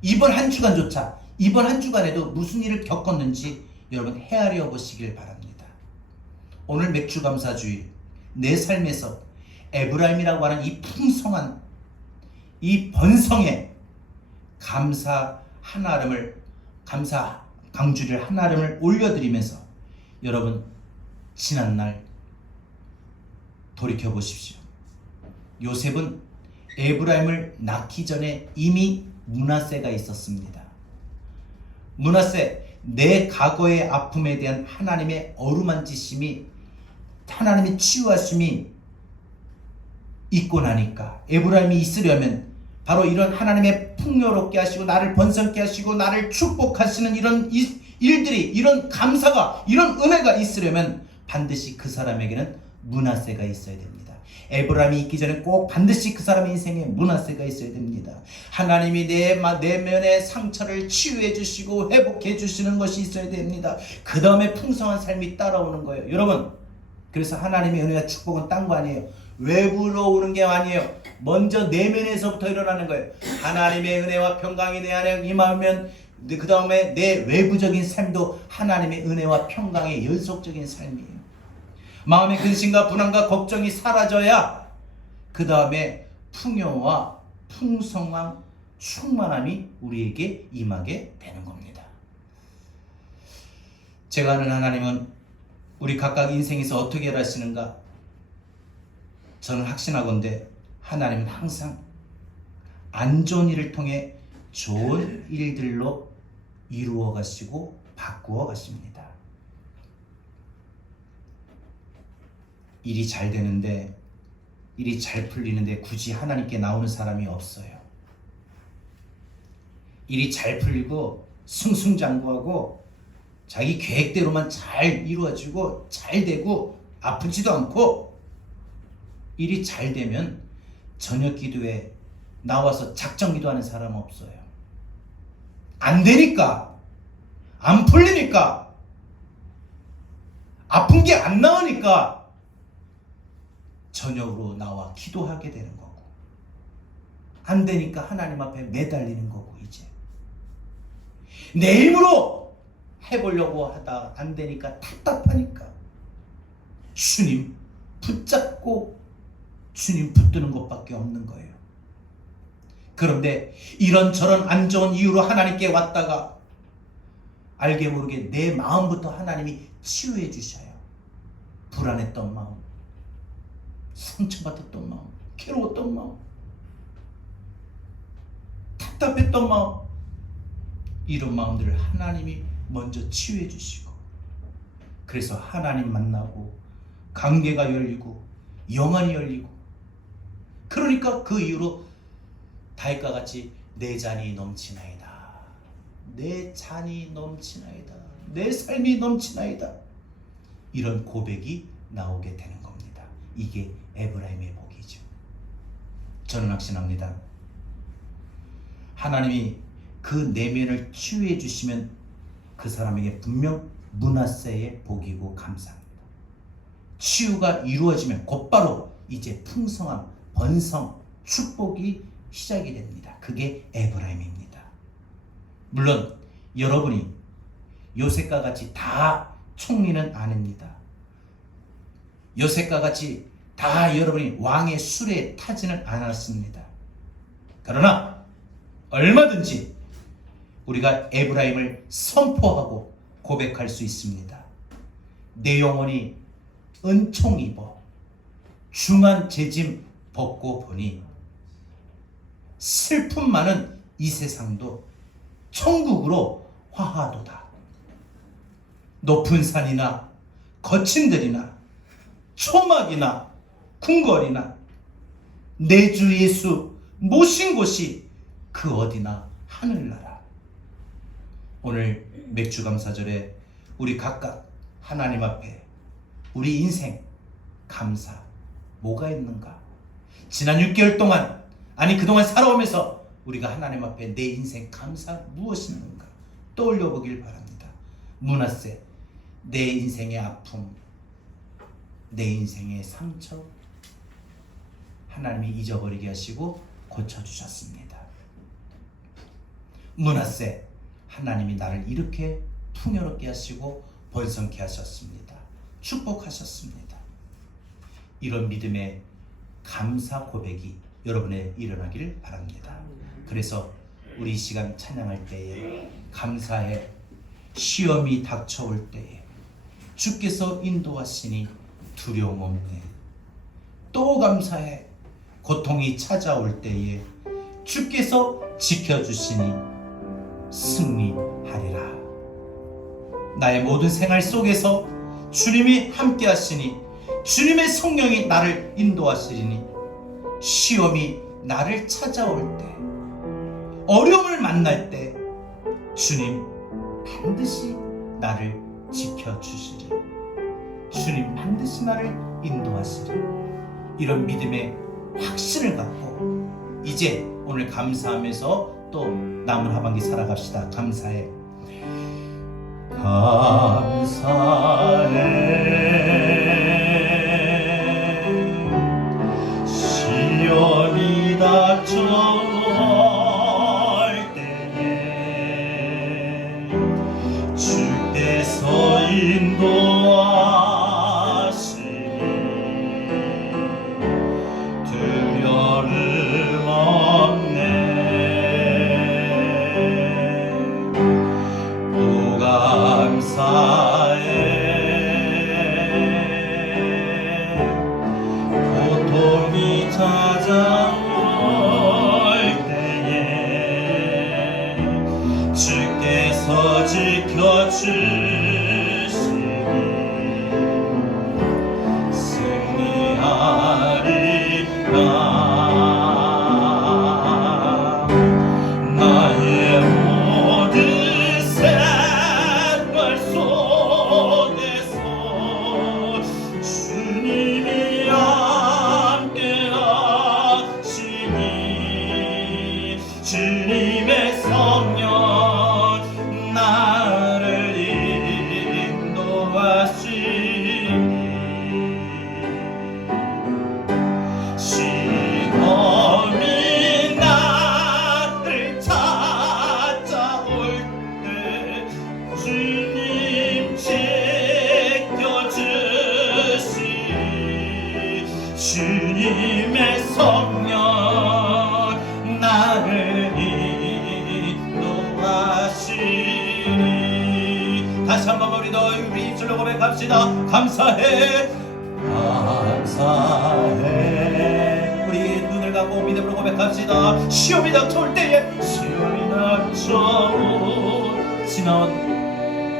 이번 한 주간에도 무슨 일을 겪었는지 여러분 헤아려 보시길 바랍니다. 오늘 맥주감사주일, 내 삶에서 에브라임이라고 하는 이 풍성한, 이 번성의 감사 강주를 하나님을 올려드리면서 여러분 지난날 돌이켜 보십시오. 요셉은 에브라임을 낳기 전에 이미 므낫세가 있었습니다. 므낫세, 내 과거의 아픔에 대한 하나님의 어루만지심이, 하나님의 치유하심이 있고 나니까 에브라임이 있으려면 바로 이런 하나님의 풍요롭게 하시고 나를 번성케 하시고 나를 축복하시는 이런 일들이, 이런 감사가, 이런 은혜가 있으려면 반드시 그 사람에게는 므낫세가 있어야 됩니다. 에브라임이 있기 전에 꼭 반드시 그 사람의 인생에 므낫세가 있어야 됩니다. 하나님이 내 내면의 상처를 치유해 주시고 회복해 주시는 것이 있어야 됩니다. 그 다음에 풍성한 삶이 따라오는 거예요. 여러분, 그래서 하나님의 은혜와 축복은 딴 거 아니에요. 외부로 오는 게 아니에요. 먼저 내면에서부터 일어나는 거예요. 하나님의 은혜와 평강이 내 안에 임하면 그 다음에 내 외부적인 삶도 하나님의 은혜와 평강의 연속적인 삶이에요. 마음의 근심과 불안과 걱정이 사라져야 그 다음에 풍요와 풍성한 충만함이 우리에게 임하게 되는 겁니다. 제가 아는 하나님은 우리 각각 인생에서 어떻게 일하시는가 저는 확신하건대 하나님은 항상 안 좋은 일을 통해 좋은 일들로 이루어 가시고 바꾸어 가십니다. 일이 잘 되는데, 일이 잘 풀리는데 굳이 하나님께 나오는 사람이 없어요. 일이 잘 풀리고 승승장구하고 자기 계획대로만 잘 이루어지고 잘 되고 아프지도 않고 일이 잘 되면 저녁 기도에 나와서 작정 기도하는 사람 없어요. 안 되니까, 안 풀리니까, 아픈 게 안 나으니까 저녁으로 나와 기도하게 되는 거고, 안 되니까 하나님 앞에 매달리는 거고, 이제 내 힘으로 해보려고 하다 안 되니까 답답하니까 주님 붙잡고 주님 붙드는 것밖에 없는 거예요. 그런데 이런저런 안 좋은 이유로 하나님께 왔다가 알게 모르게 내 마음부터 하나님이 치유해 주셔요. 불안했던 마음, 상처받았던 마음, 괴로웠던 마음, 답답했던 마음, 이런 마음들을 하나님이 먼저 치유해 주시고, 그래서 하나님 만나고 관계가 열리고 영안이 열리고, 그러니까 그 이후로 다윗과 같이 내 잔이 넘치나이다. 내 잔이 넘치나이다. 내 삶이 넘치나이다. 이런 고백이 나오게 되는 겁니다. 이게 에브라임의 복이죠. 저는 확신합니다. 하나님이 그 내면을 치유해 주시면 그 사람에게 분명 므낫세의 복이고 감사합니다. 치유가 이루어지면 곧바로 이제 풍성함, 번성, 축복이 시작이 됩니다. 그게 에브라임입니다. 물론 여러분이 요셉과 같이 다 총리는 아닙니다. 요셉과 같이 다 여러분이 왕의 술에 타지는 않았습니다. 그러나 얼마든지 우리가 에브라임을 선포하고 고백할 수 있습니다. 내 영혼이 은총 입어 중한 재짐 벗고 보니 슬픔 많은 이 세상도 천국으로 화하도다. 높은 산이나 거친 들이나 초막이나 궁궐이나 내 주 예수 모신 곳이 그 어디나 하늘나라. 오늘 맥주감사절에 우리 각각 하나님 앞에 우리 인생 감사 뭐가 있는가? 지난 6개월 동안, 아니 그동안 살아오면서 우리가 하나님 앞에 내 인생 감사 무엇이 있는가 떠올려 보길 바랍니다. 므낫세, 내 인생의 아픔, 내 인생의 상처 하나님이 잊어버리게 하시고 고쳐주셨습니다. 므낫세, 하나님이 나를 이렇게 풍요롭게 하시고 번성케 하셨습니다. 축복하셨습니다. 이런 믿음의 감사 고백이 여러분의 일어나길 바랍니다. 그래서 우리 이 시간 찬양할 때에 감사해. 시험이 닥쳐올 때에 주께서 인도하시니 두려움 없네. 또 감사해. 고통이 찾아올 때에 주께서 지켜주시니 승리하리라. 나의 모든 생활 속에서 주님이 함께 하시니 주님의 성령이 나를 인도하시리니 시험이 나를 찾아올 때, 어려움을 만날 때 주님 반드시 나를 지켜주시리. 주님 반드시 나를 인도하시리. 이런 믿음의 확신을 갖고 이제 오늘 감사하면서 또 남은 하반기 살아갑시다. 감사해. 감사해. 시험이 닥쳐올 때에 주께서 인도하시니 두려움 없네. 또 감사해. 고통이 찾아올 때에 주께서 지켜주시니 승리하리라. 나의 모든 생활 속에서 주님이 함께 하시니 주님의 성령 나를 인도하시니 시험이 나를 찾아올 때 주님 지켜주시니 주님의 성령 나를 인도하시니. 다시 한번 우리 입술로 고백합시다. 감사해. 감사해. 우리 눈을 감고 믿음으로 고백합시다. 시험이 닥쳐올 때에 시험이 닥쳐올 지나온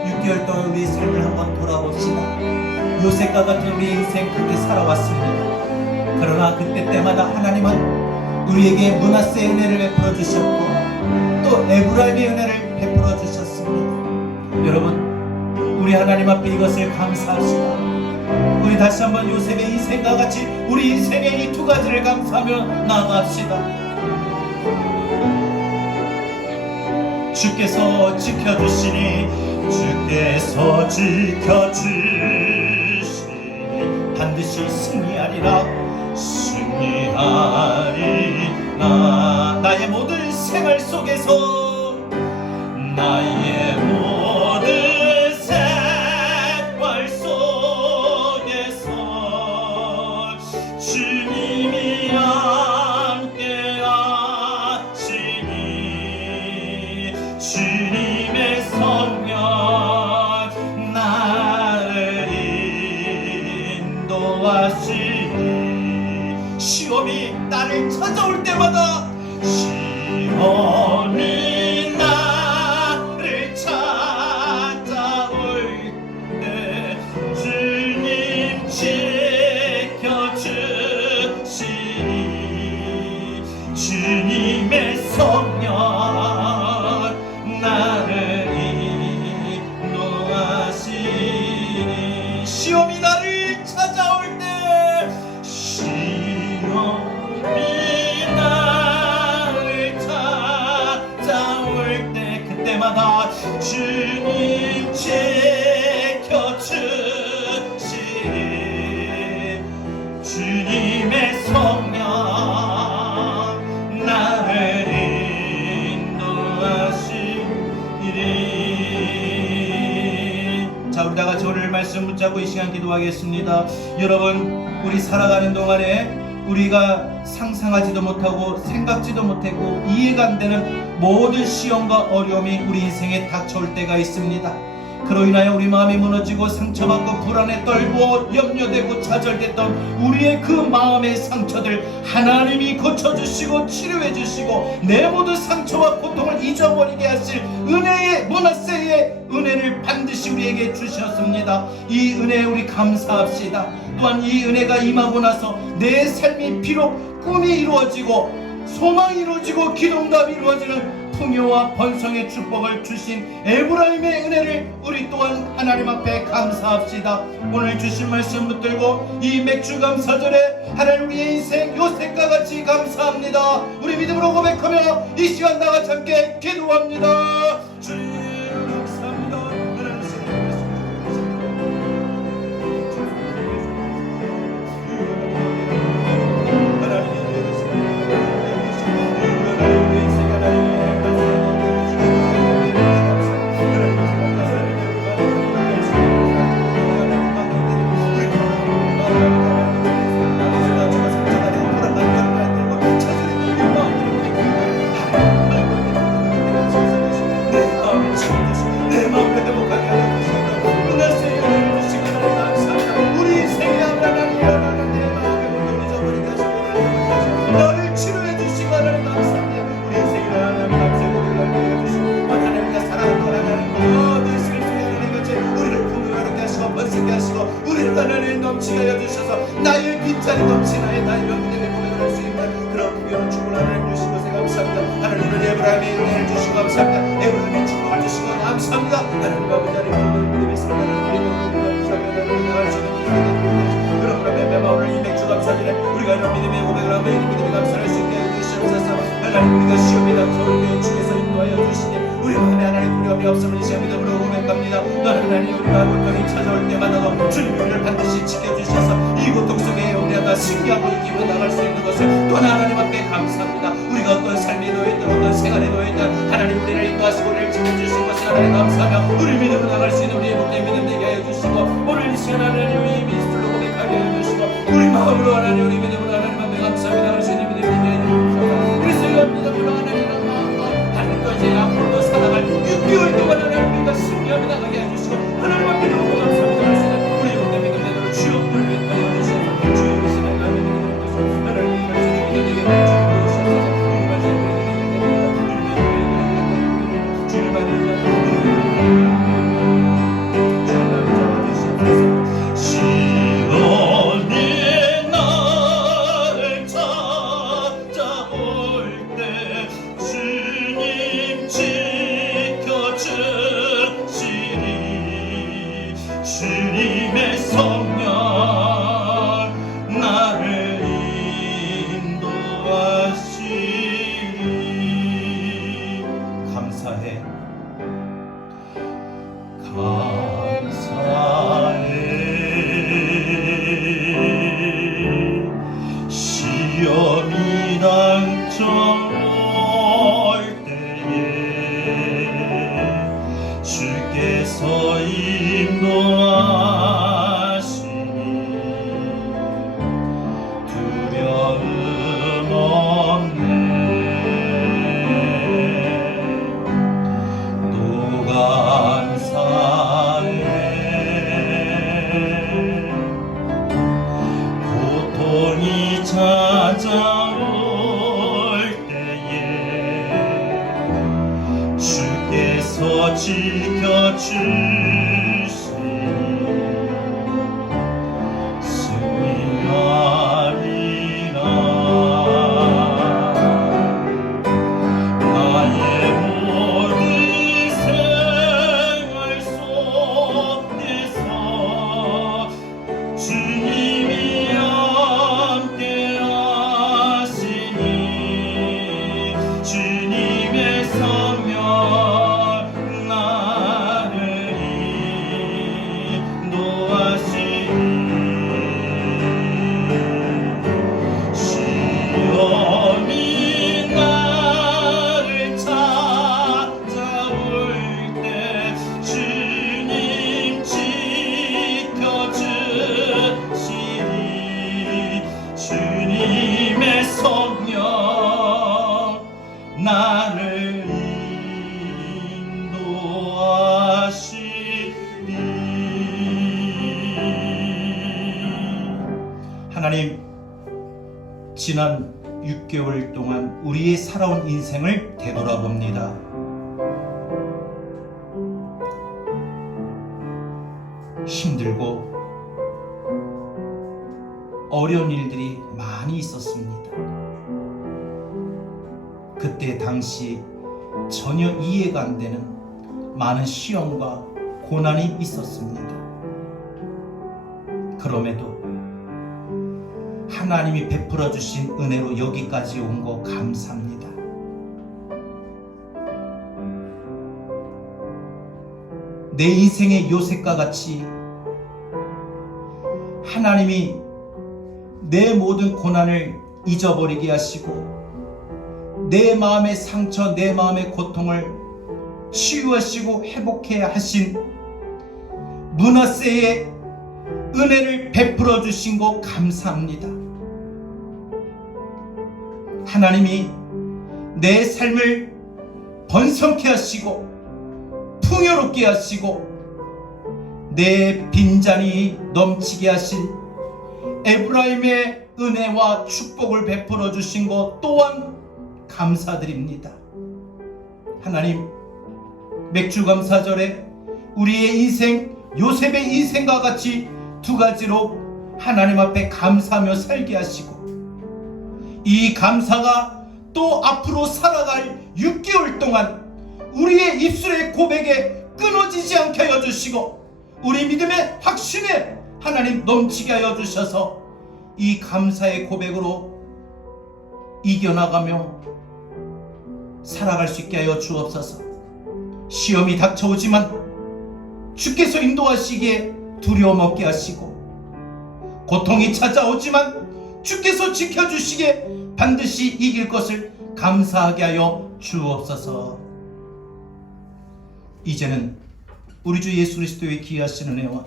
6개월 동안 우리 삶을 한번 돌아봅시다. 요셉과 같은 우리 인생 그렇게 살아왔습니다. 그러나 그때 때마다 하나님은 우리에게 므낫세의 은혜를 베풀어 주셨고 또 에브라임의 은혜를 베풀어 주셨습니다. 여러분, 우리 하나님 앞에 이것을 감사합시다. 우리 다시 한번 요셉의 인생과 같이 우리 인생의 이 두 가지를 감사하며 나아갑시다. 주께서 지켜주시니, 주께서 지켜주시니 반드시 승리하리라. 승리하리라. 나의 모든 생활 속에서, 나의 모든 생활 속에서 주님이 함께 하시니, 주님의 성령 나를 인도하시니, 시험이 나를 찾아올 때마다, 시험이 나를 찾아올 때 주님 지켜주시니, 주님의 성령 나를 인도하시니, 시험이 나를 찾아올 때, 시험이 나를 찾아올 때, 그때마다 주님 지켜주시니, 주님의 성령 나를 인도하시니. 자, 우리 다같이 오늘 말씀 붙잡고 이 시간 기도하겠습니다. 여러분, 우리 살아가는 동안에 우리가 상상하지도 못하고 생각지도 못하고 이해가 안 되는 모든 시험과 어려움이 우리 인생에 닥쳐올 때가 있습니다. 그로 인하여 우리 마음이 무너지고 상처받고 불안에 떨고 염려되고 좌절됐던 우리의 그 마음의 상처들 하나님이 고쳐주시고 치료해주시고 내 모든 상처와 고통을 잊어버리게 하실 은혜의 문하세의 은혜를 반드시 우리에게 주셨습니다. 이 은혜에 우리 감사합시다. 또한 이 은혜가 임하고 나서 내 삶이 비록 꿈이 이루어지고 소망이 이루어지고 기도응답이 이루어지는 풍요와 번성의 축복을 주신 에브라임의 은혜를 우리 또한 하나님 앞에 감사합시다. 오늘 주신 말씀 붙들고 이 맥주감사절에 하나님 우리의 인생 요셉과 같이 감사합니다. 우리 믿음으로 고백하며 이 시간 다같이 함께 기도합니다. 주님 감사합니다. 넘치게 해주셔서 나의 빈자리 넘치나의 나의 명예를 고백을 할 수 있는 그런 풍요로운 축복을 하나님 주신 것에 감사합니다. 하나님은 에브라임의 은혜를 주시고 감사합니다. 에브라임의 축복을 주시고 감사합니다. 하나님 아버지 하나님 믿음의 삶을 그런 오늘 이 맥주 감사절에 우리가 이런 믿음의 고백을 하며 믿음의 감사를 할 수 있게 해주시옵소서. 하나님 우리가 시험이 닥쳐올 때 주께서 인도하여 주시니 우리 마음에 하나님 두려움이 없음을 이 시간 믿음으로 고백합니다. 또한 하나님 우리가 고통이 찾아올 때마다도 주님 우리를 반드시 지켜주셔서 이 고통 속에 우리가 승리하고 이기고 나갈 수 있는 것을 또한 하나님 앞에 감사합니다. 우리가 어떤 삶에 놓여있든 어떤 생활에 놓여있든 하나님 우리를 인도하시고 우리를 지켜주신 것을 하나님 감사하며 우리 믿음으로 나갈 수 있는 우리의 목된 믿음 되게 하여 주시고 오늘 이 시간 하나님 우리 미스터로 고백하게 하여 주시고 우리 마음으로 하나님 우리 믿음으로 하나님 앞에 감사합니다. 할 수 있는 믿음 되게 하여 주시고 그래서 이런 믿음으로 하나님의 마음과 하나님과 이제 앞으로도 살아갈 6개월 동안 하나님 우리가 승리하며 나가게 해주시고 하나님 앞에 너무 감사합니다. 할 수 있는 우리 목된 믿음 되도록 주여 우리를 하여 주시고 주여 이 시간 하나님 믿음으로 하나님 말씀을 믿음 되게 하여 주시옵소서. 우리 말씀을 믿음 되게 주님 하나님 시온의 날 감사해. 시험이 당첨할 때에 주께서 인도하시니 두려움 없네. 또 감사해. 고통이 찾아올 때에 주께서 지켜주시니 승리하리라. 나의 모든 생활 속에서 주님이 함께하시니 주님의 성령 나를 인도하시니 시험이 나를 찾아올 때 주님 지켜주시니 주님의 성령 나를 인도하시니. 하나님, 지난 6개월 동안 우리의 살아온 인생을 되돌아봅니다. 힘들고 어려운 일들이 많이 있었습니다. 그때 당시 전혀 이해가 안 되는 많은 시험과 고난이 있었습니다. 그럼에도 하나님이 베풀어 주신 은혜로 여기까지 온 거 감사합니다. 내 인생의 요셉과 같이 하나님이 내 모든 고난을 잊어버리게 하시고 내 마음의 상처, 내 마음의 고통을 치유하시고 회복해 하신 므낫세의 은혜를 베풀어 주신 거 감사합니다. 하나님이 내 삶을 번성케 하시고 풍요롭게 하시고 내 빈잔이 넘치게 하신 에브라임의 은혜와 축복을 베풀어 주신 것 또한 감사드립니다. 하나님, 맥주감사절에 우리의 인생, 요셉의 인생과 같이 두 가지로 하나님 앞에 감사하며 살게 하시고 이 감사가 또 앞으로 살아갈 6개월 동안 우리의 입술의 고백에 끊어지지 않게 하여 주시고 우리 믿음의 확신에 하나님 넘치게 하여 주셔서 이 감사의 고백으로 이겨나가며 살아갈 수 있게 하여 주옵소서. 시험이 닥쳐오지만 주께서 인도하시기에 두려움 없게 하시고 고통이 찾아오지만 주께서 지켜주시기에 반드시 이길 것을 감사하게 하여 주옵소서. 이제는 우리 주 예수 그리스도의 귀하신 은혜와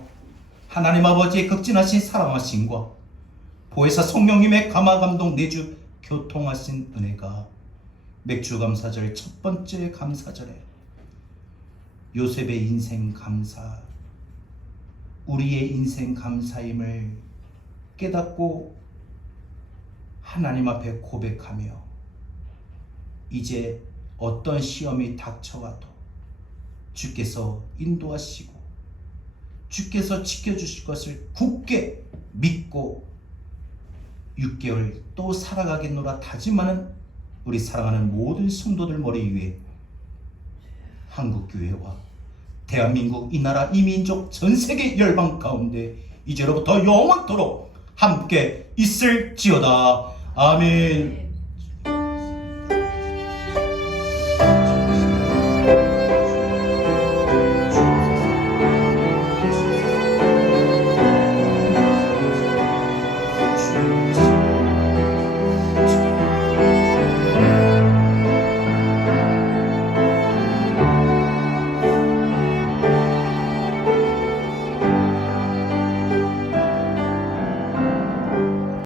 하나님 아버지의 극진하신 사랑하심과 보혜사 성령님의 감화감동 내주 교통하신 은혜가 맥주감사절 첫 번째 감사절에 요셉의 인생 감사, 우리의 인생 감사임을 깨닫고 하나님 앞에 고백하며 이제 어떤 시험이 닥쳐와도 주께서 인도하시고 주께서 지켜주실 것을 굳게 믿고 6개월 또 살아가겠노라 다짐하는 우리 사랑하는 모든 성도들 머리 위에 한국교회와 대한민국, 이 나라, 이 민족, 전세계 열방 가운데 이제로부터 영원토록 함께 있을지어다. 아멘.